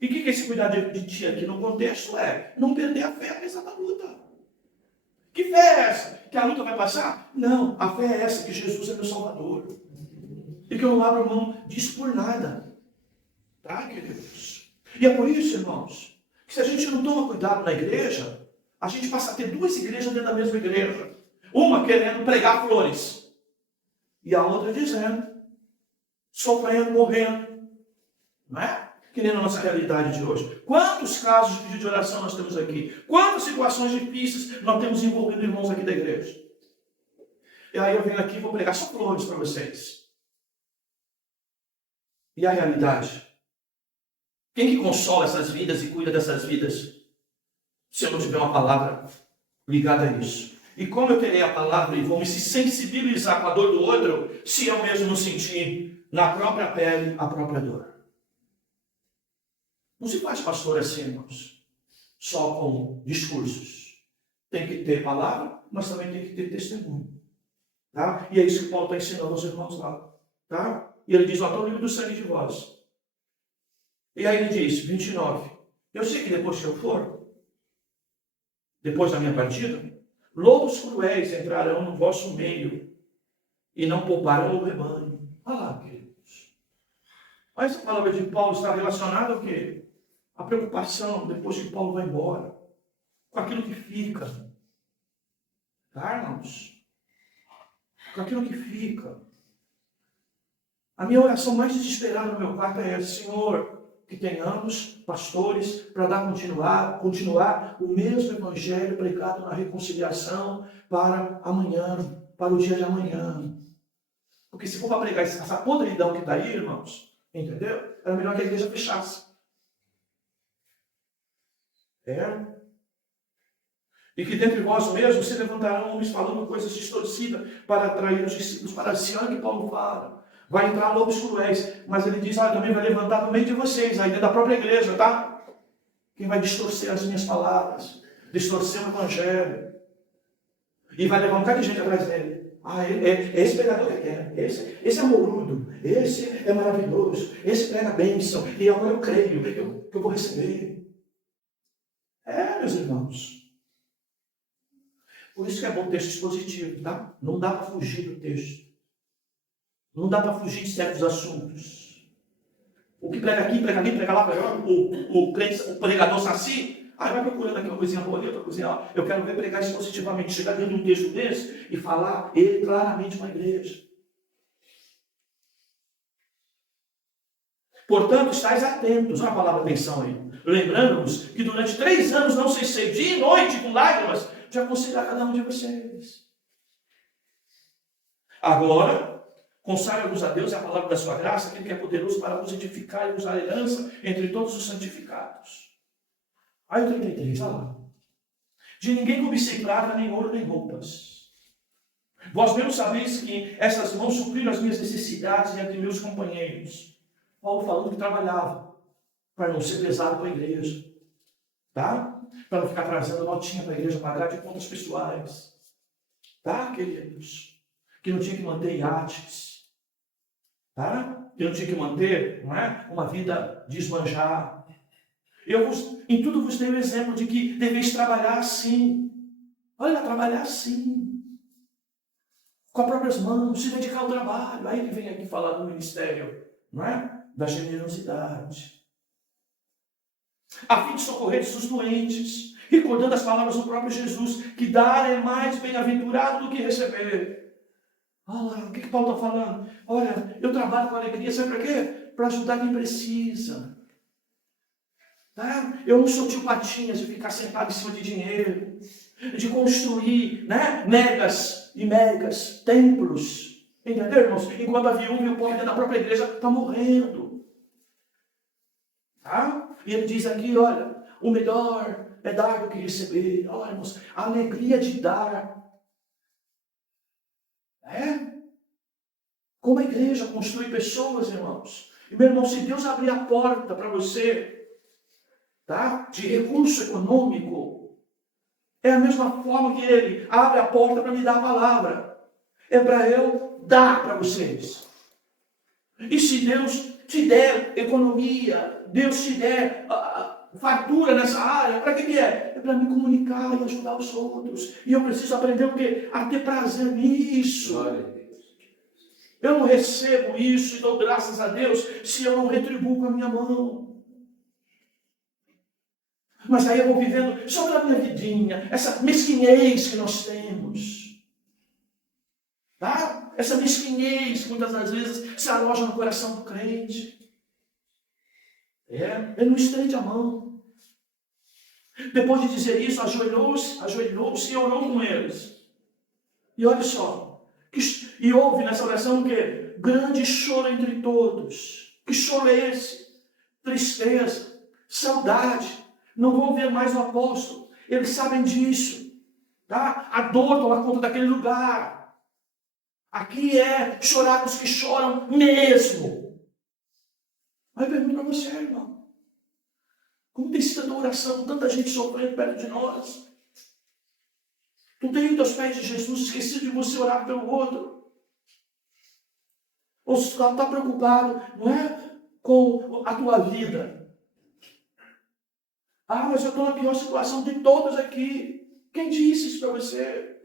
E o que é esse cuidar de ti aqui no contexto? É não perder a fé apesar da luta. Que fé é essa? Que a luta vai passar? Não, a fé é essa, que Jesus é meu Salvador. E que eu não abro mão disso por nada. Tá, queridos? E é por isso, irmãos, que se a gente não toma cuidado na igreja, a gente passa a ter duas igrejas dentro da mesma igreja. Uma querendo pregar flores. E a outra dizendo, sofrendo, morrendo. Não é? Que nem na nossa realidade de hoje. Quantos casos de pedido de oração nós temos aqui? Quantas situações difíceis nós temos envolvido irmãos aqui da igreja? E aí eu venho aqui e vou pregar só flores para vocês. E a realidade? Quem que consola essas vidas e cuida dessas vidas? Se eu não tiver uma palavra ligada a isso. E como eu terei a palavra e vou me sensibilizar com a dor do outro, se eu mesmo não sentir na própria pele a própria dor? Não se faz pastor assim, irmãos, só com discursos. Tem que ter palavra, mas também tem que ter testemunho. Tá? E é isso que Paulo está ensinando aos irmãos lá. Tá? E ele diz, estou livre do sangue de vós. E aí ele diz, 29, eu sei que depois que eu for, depois da minha partida, lobos cruéis entrarão no vosso meio e não pouparão o rebanho. Olha lá, queridos. Mas essa palavra de Paulo está relacionada ao quê? A preocupação depois que Paulo vai embora, com aquilo que fica. Tá, irmãos? Com aquilo que fica. A minha oração mais desesperada no meu quarto é essa, Senhor, que tenhamos pastores para continuar o mesmo evangelho pregado na reconciliação para amanhã, para o dia de amanhã. Porque se for para pregar essa podridão que está aí, irmãos, entendeu? Era melhor que a igreja fechasse. E que dentre vós mesmos se levantarão homens falando coisas distorcidas para atrair os discípulos para si. Olha o que Paulo fala. Vai entrar lobos cruéis, mas ele diz, também vai levantar no meio de vocês, aí dentro da própria igreja, tá? Quem vai distorcer as minhas palavras, distorcer o evangelho. E vai levar um bocado de gente atrás dele. Esse pregador que eu quero, esse é morudo, esse é maravilhoso, esse prega a bênção, e agora eu creio que eu vou receber. Meus irmãos. Por isso que é bom texto expositivo, tá? Não dá para fugir do texto. Não dá para fugir de certos assuntos. O que prega aqui, prega ali, prega lá, prega lá. O pregador saci, vai procurando aqui uma coisinha boa ali, outra coisinha lá. Eu quero ver pregar expositivamente, chegar dentro de um texto desse e falar ele claramente com a igreja. Portanto, estáis atentos. Olha a palavra atenção aí. Lembrando-vos que durante 3 anos não cessei dia e noite com lágrimas de aconselhar cada um de vocês. Agora, consagra-vos a Deus e a palavra da sua graça, aquele que é poderoso para vos edificar e vos dar herança entre todos os santificados. Aí o 33, olha lá. De ninguém cobicei prata, nem ouro, nem roupas. Vós mesmos sabeis que essas mãos supriram as minhas necessidades entre meus companheiros. Paulo falando que trabalhava para não ser pesado para a igreja. Tá? Para não ficar trazendo notinha para a igreja pagar de contas pessoais. Tá, queridos? Que não tinha que manter iates. Tá? Que não tinha que manter, não é? Uma vida de esbanjar. Em tudo vos dei o exemplo de que deveis trabalhar assim. Olha, trabalhar assim. Com as próprias mãos, se dedicar ao trabalho. Aí ele vem aqui falar do ministério, não é? Da generosidade. A fim de socorrer os doentes, recordando as palavras do próprio Jesus, que dar é mais bem-aventurado do que receber. Olha, o que Paulo está falando? Olha, eu trabalho com alegria, sabe para quê? Para ajudar quem precisa. Tá? Eu não sou tio Patinhas de ficar sentado em cima de dinheiro, de construir, né, megas e megas templos. Entendeu, irmãos? Enquanto a viúva e o pobre da própria igreja está morrendo. Tá? E ele diz aqui, olha, o melhor é dar do que receber. Olha, irmãos, a alegria de dar. Como a igreja constrói pessoas, irmãos. E, meu irmão, se Deus abrir a porta para você, tá, de recurso econômico, é a mesma forma que Ele abre a porta para me dar a palavra. É para eu dar para vocês. E se Deus te der economia, Deus te der fartura nessa área, para que é? É para me comunicar e ajudar os outros. E eu preciso aprender o quê? A ter prazer nisso. Eu não recebo isso e dou graças a Deus se eu não retribuo com a minha mão. Mas aí eu vou vivendo só pela minha vidinha, essa mesquinhez que nós temos. Tá? Essa mesquinhez que muitas das vezes se aloja no coração do crente. Ele não estende a mão. Depois de dizer isso, ajoelhou-se e orou com eles. E olha só. E houve nessa oração o quê? Grande choro entre todos. Que choro é esse? Tristeza, saudade. Não vão ver mais o apóstolo. Eles sabem disso. Tá? A dor toma conta daquele lugar. Aqui é chorar dos que choram mesmo. Aí eu pergunto para você, irmão. Como tem sido a tua oração? Tanta gente sofrendo perto de nós. Tu tem ido aos pés de Jesus, esquecido de você orar pelo outro. Ou se tu está preocupado, não é? Com a tua vida. Ah, mas eu estou na pior situação de todos aqui. Quem disse isso para você?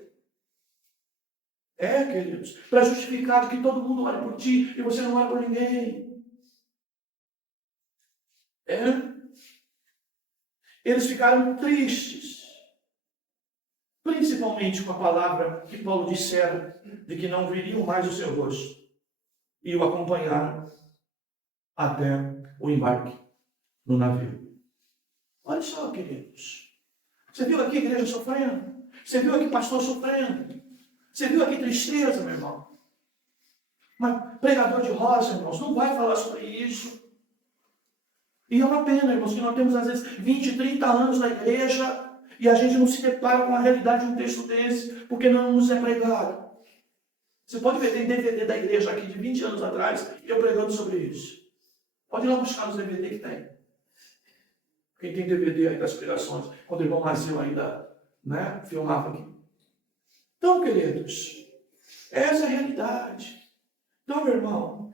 Queridos, para justificar que todo mundo ore por ti e você não ora por ninguém. Eles ficaram tristes. Principalmente com a palavra que Paulo dissera de que não viriam mais o seu rosto. E o acompanharam até o embarque no navio. Olha só, queridos. Você viu aqui a igreja sofrendo? Você viu aqui pastor sofrendo? Você viu aqui tristeza, meu irmão? Mas pregador de rosa, irmãos, não vai falar sobre isso. E é uma pena, irmãos, que nós temos às vezes 20, 30 anos na igreja e a gente não se depara com a realidade de um texto desse, porque não nos é pregado. Você pode ver, tem DVD da igreja aqui de 20 anos atrás, eu pregando sobre isso. Pode ir lá buscar os DVD que tem. Quem tem DVD aí das pregações, quando o irmão Mazil ainda, né, filmava aqui. Então, queridos, essa é a realidade. Então, meu irmão,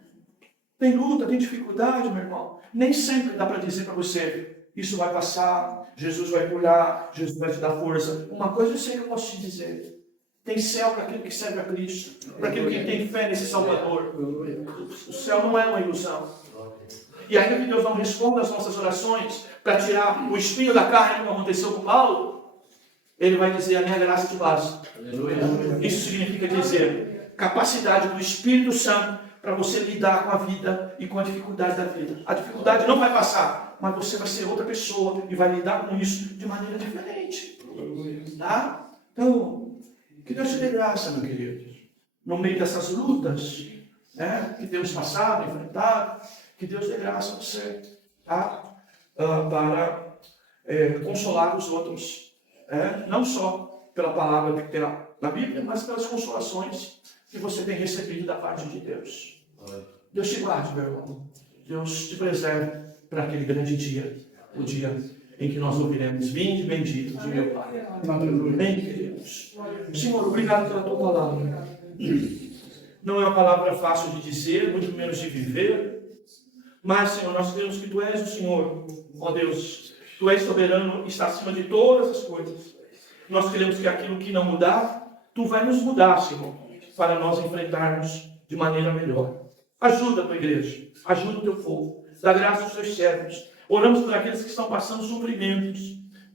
tem luta, tem dificuldade, meu irmão. Nem sempre dá para dizer para você, isso vai passar, Jesus vai curar, Jesus vai te dar força. Uma coisa eu sei que eu posso te dizer. Tem céu para aquele que serve a Cristo, para aquele que tem fé nesse Salvador. O céu não é uma ilusão. E ainda que Deus não responda às nossas orações para tirar o espinho da carne, como aconteceu com Paulo, Ele vai dizer, a minha graça te basta. Isso significa dizer, capacidade do Espírito Santo para você lidar com a vida e com a dificuldade da vida. A dificuldade não vai passar, mas você vai ser outra pessoa e vai lidar com isso de maneira diferente. Tá? Então, que Deus te dê graça, meu querido. No meio dessas lutas, que temos passado, enfrentado, que Deus dê graça a você, tá? Para consolar os outros. Não só pela palavra que tem na Bíblia, mas pelas consolações que você tem recebido da parte de Deus. Deus te guarde, meu irmão. Deus te preserve para aquele grande dia, o dia em que nós ouviremos, vinde bendito de meu Pai. Amém, queridos. Senhor, obrigado pela tua palavra. Não é uma palavra fácil de dizer, muito menos de viver, mas, Senhor, nós cremos que tu és o Senhor, ó Deus, Tu és soberano, está acima de todas as coisas. Nós queremos que aquilo que não mudar, Tu vai nos mudar, Senhor, para nós enfrentarmos de maneira melhor. Ajuda a Tua igreja, ajuda o Teu povo, dá graça aos Teus servos. Oramos por aqueles que estão passando sofrimentos.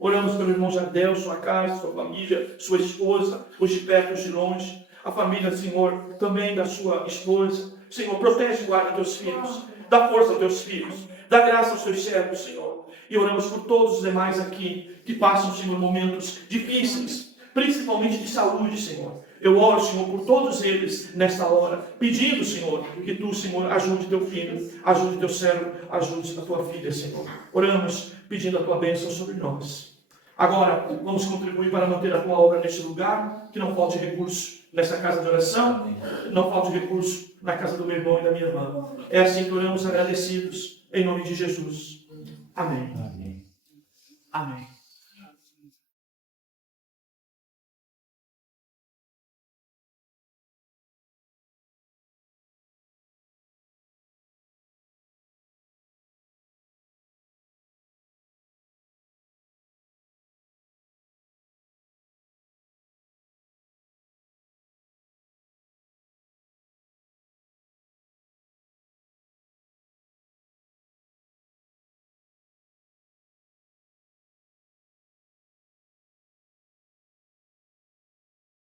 Oramos pelo irmão Jardel, sua casa, sua família, sua esposa, os de perto, os de longe. A família, Senhor, também da sua esposa. Senhor, protege e guarda Teus filhos. Dá força aos Teus filhos. Dá graça aos Teus servos, Senhor. E oramos por todos os demais aqui que passam, Senhor, momentos difíceis, principalmente de saúde, Senhor. Eu oro, Senhor, por todos eles nesta hora, pedindo, Senhor, que Tu, Senhor, ajude Teu filho, ajude Teu servo, ajude a Tua filha, Senhor. Oramos pedindo a Tua bênção sobre nós. Agora, vamos contribuir para manter a Tua obra neste lugar, que não falte recurso nessa casa de oração, não falte recurso na casa do meu irmão e da minha irmã. É assim que oramos agradecidos, em nome de Jesus. Amém. Amém.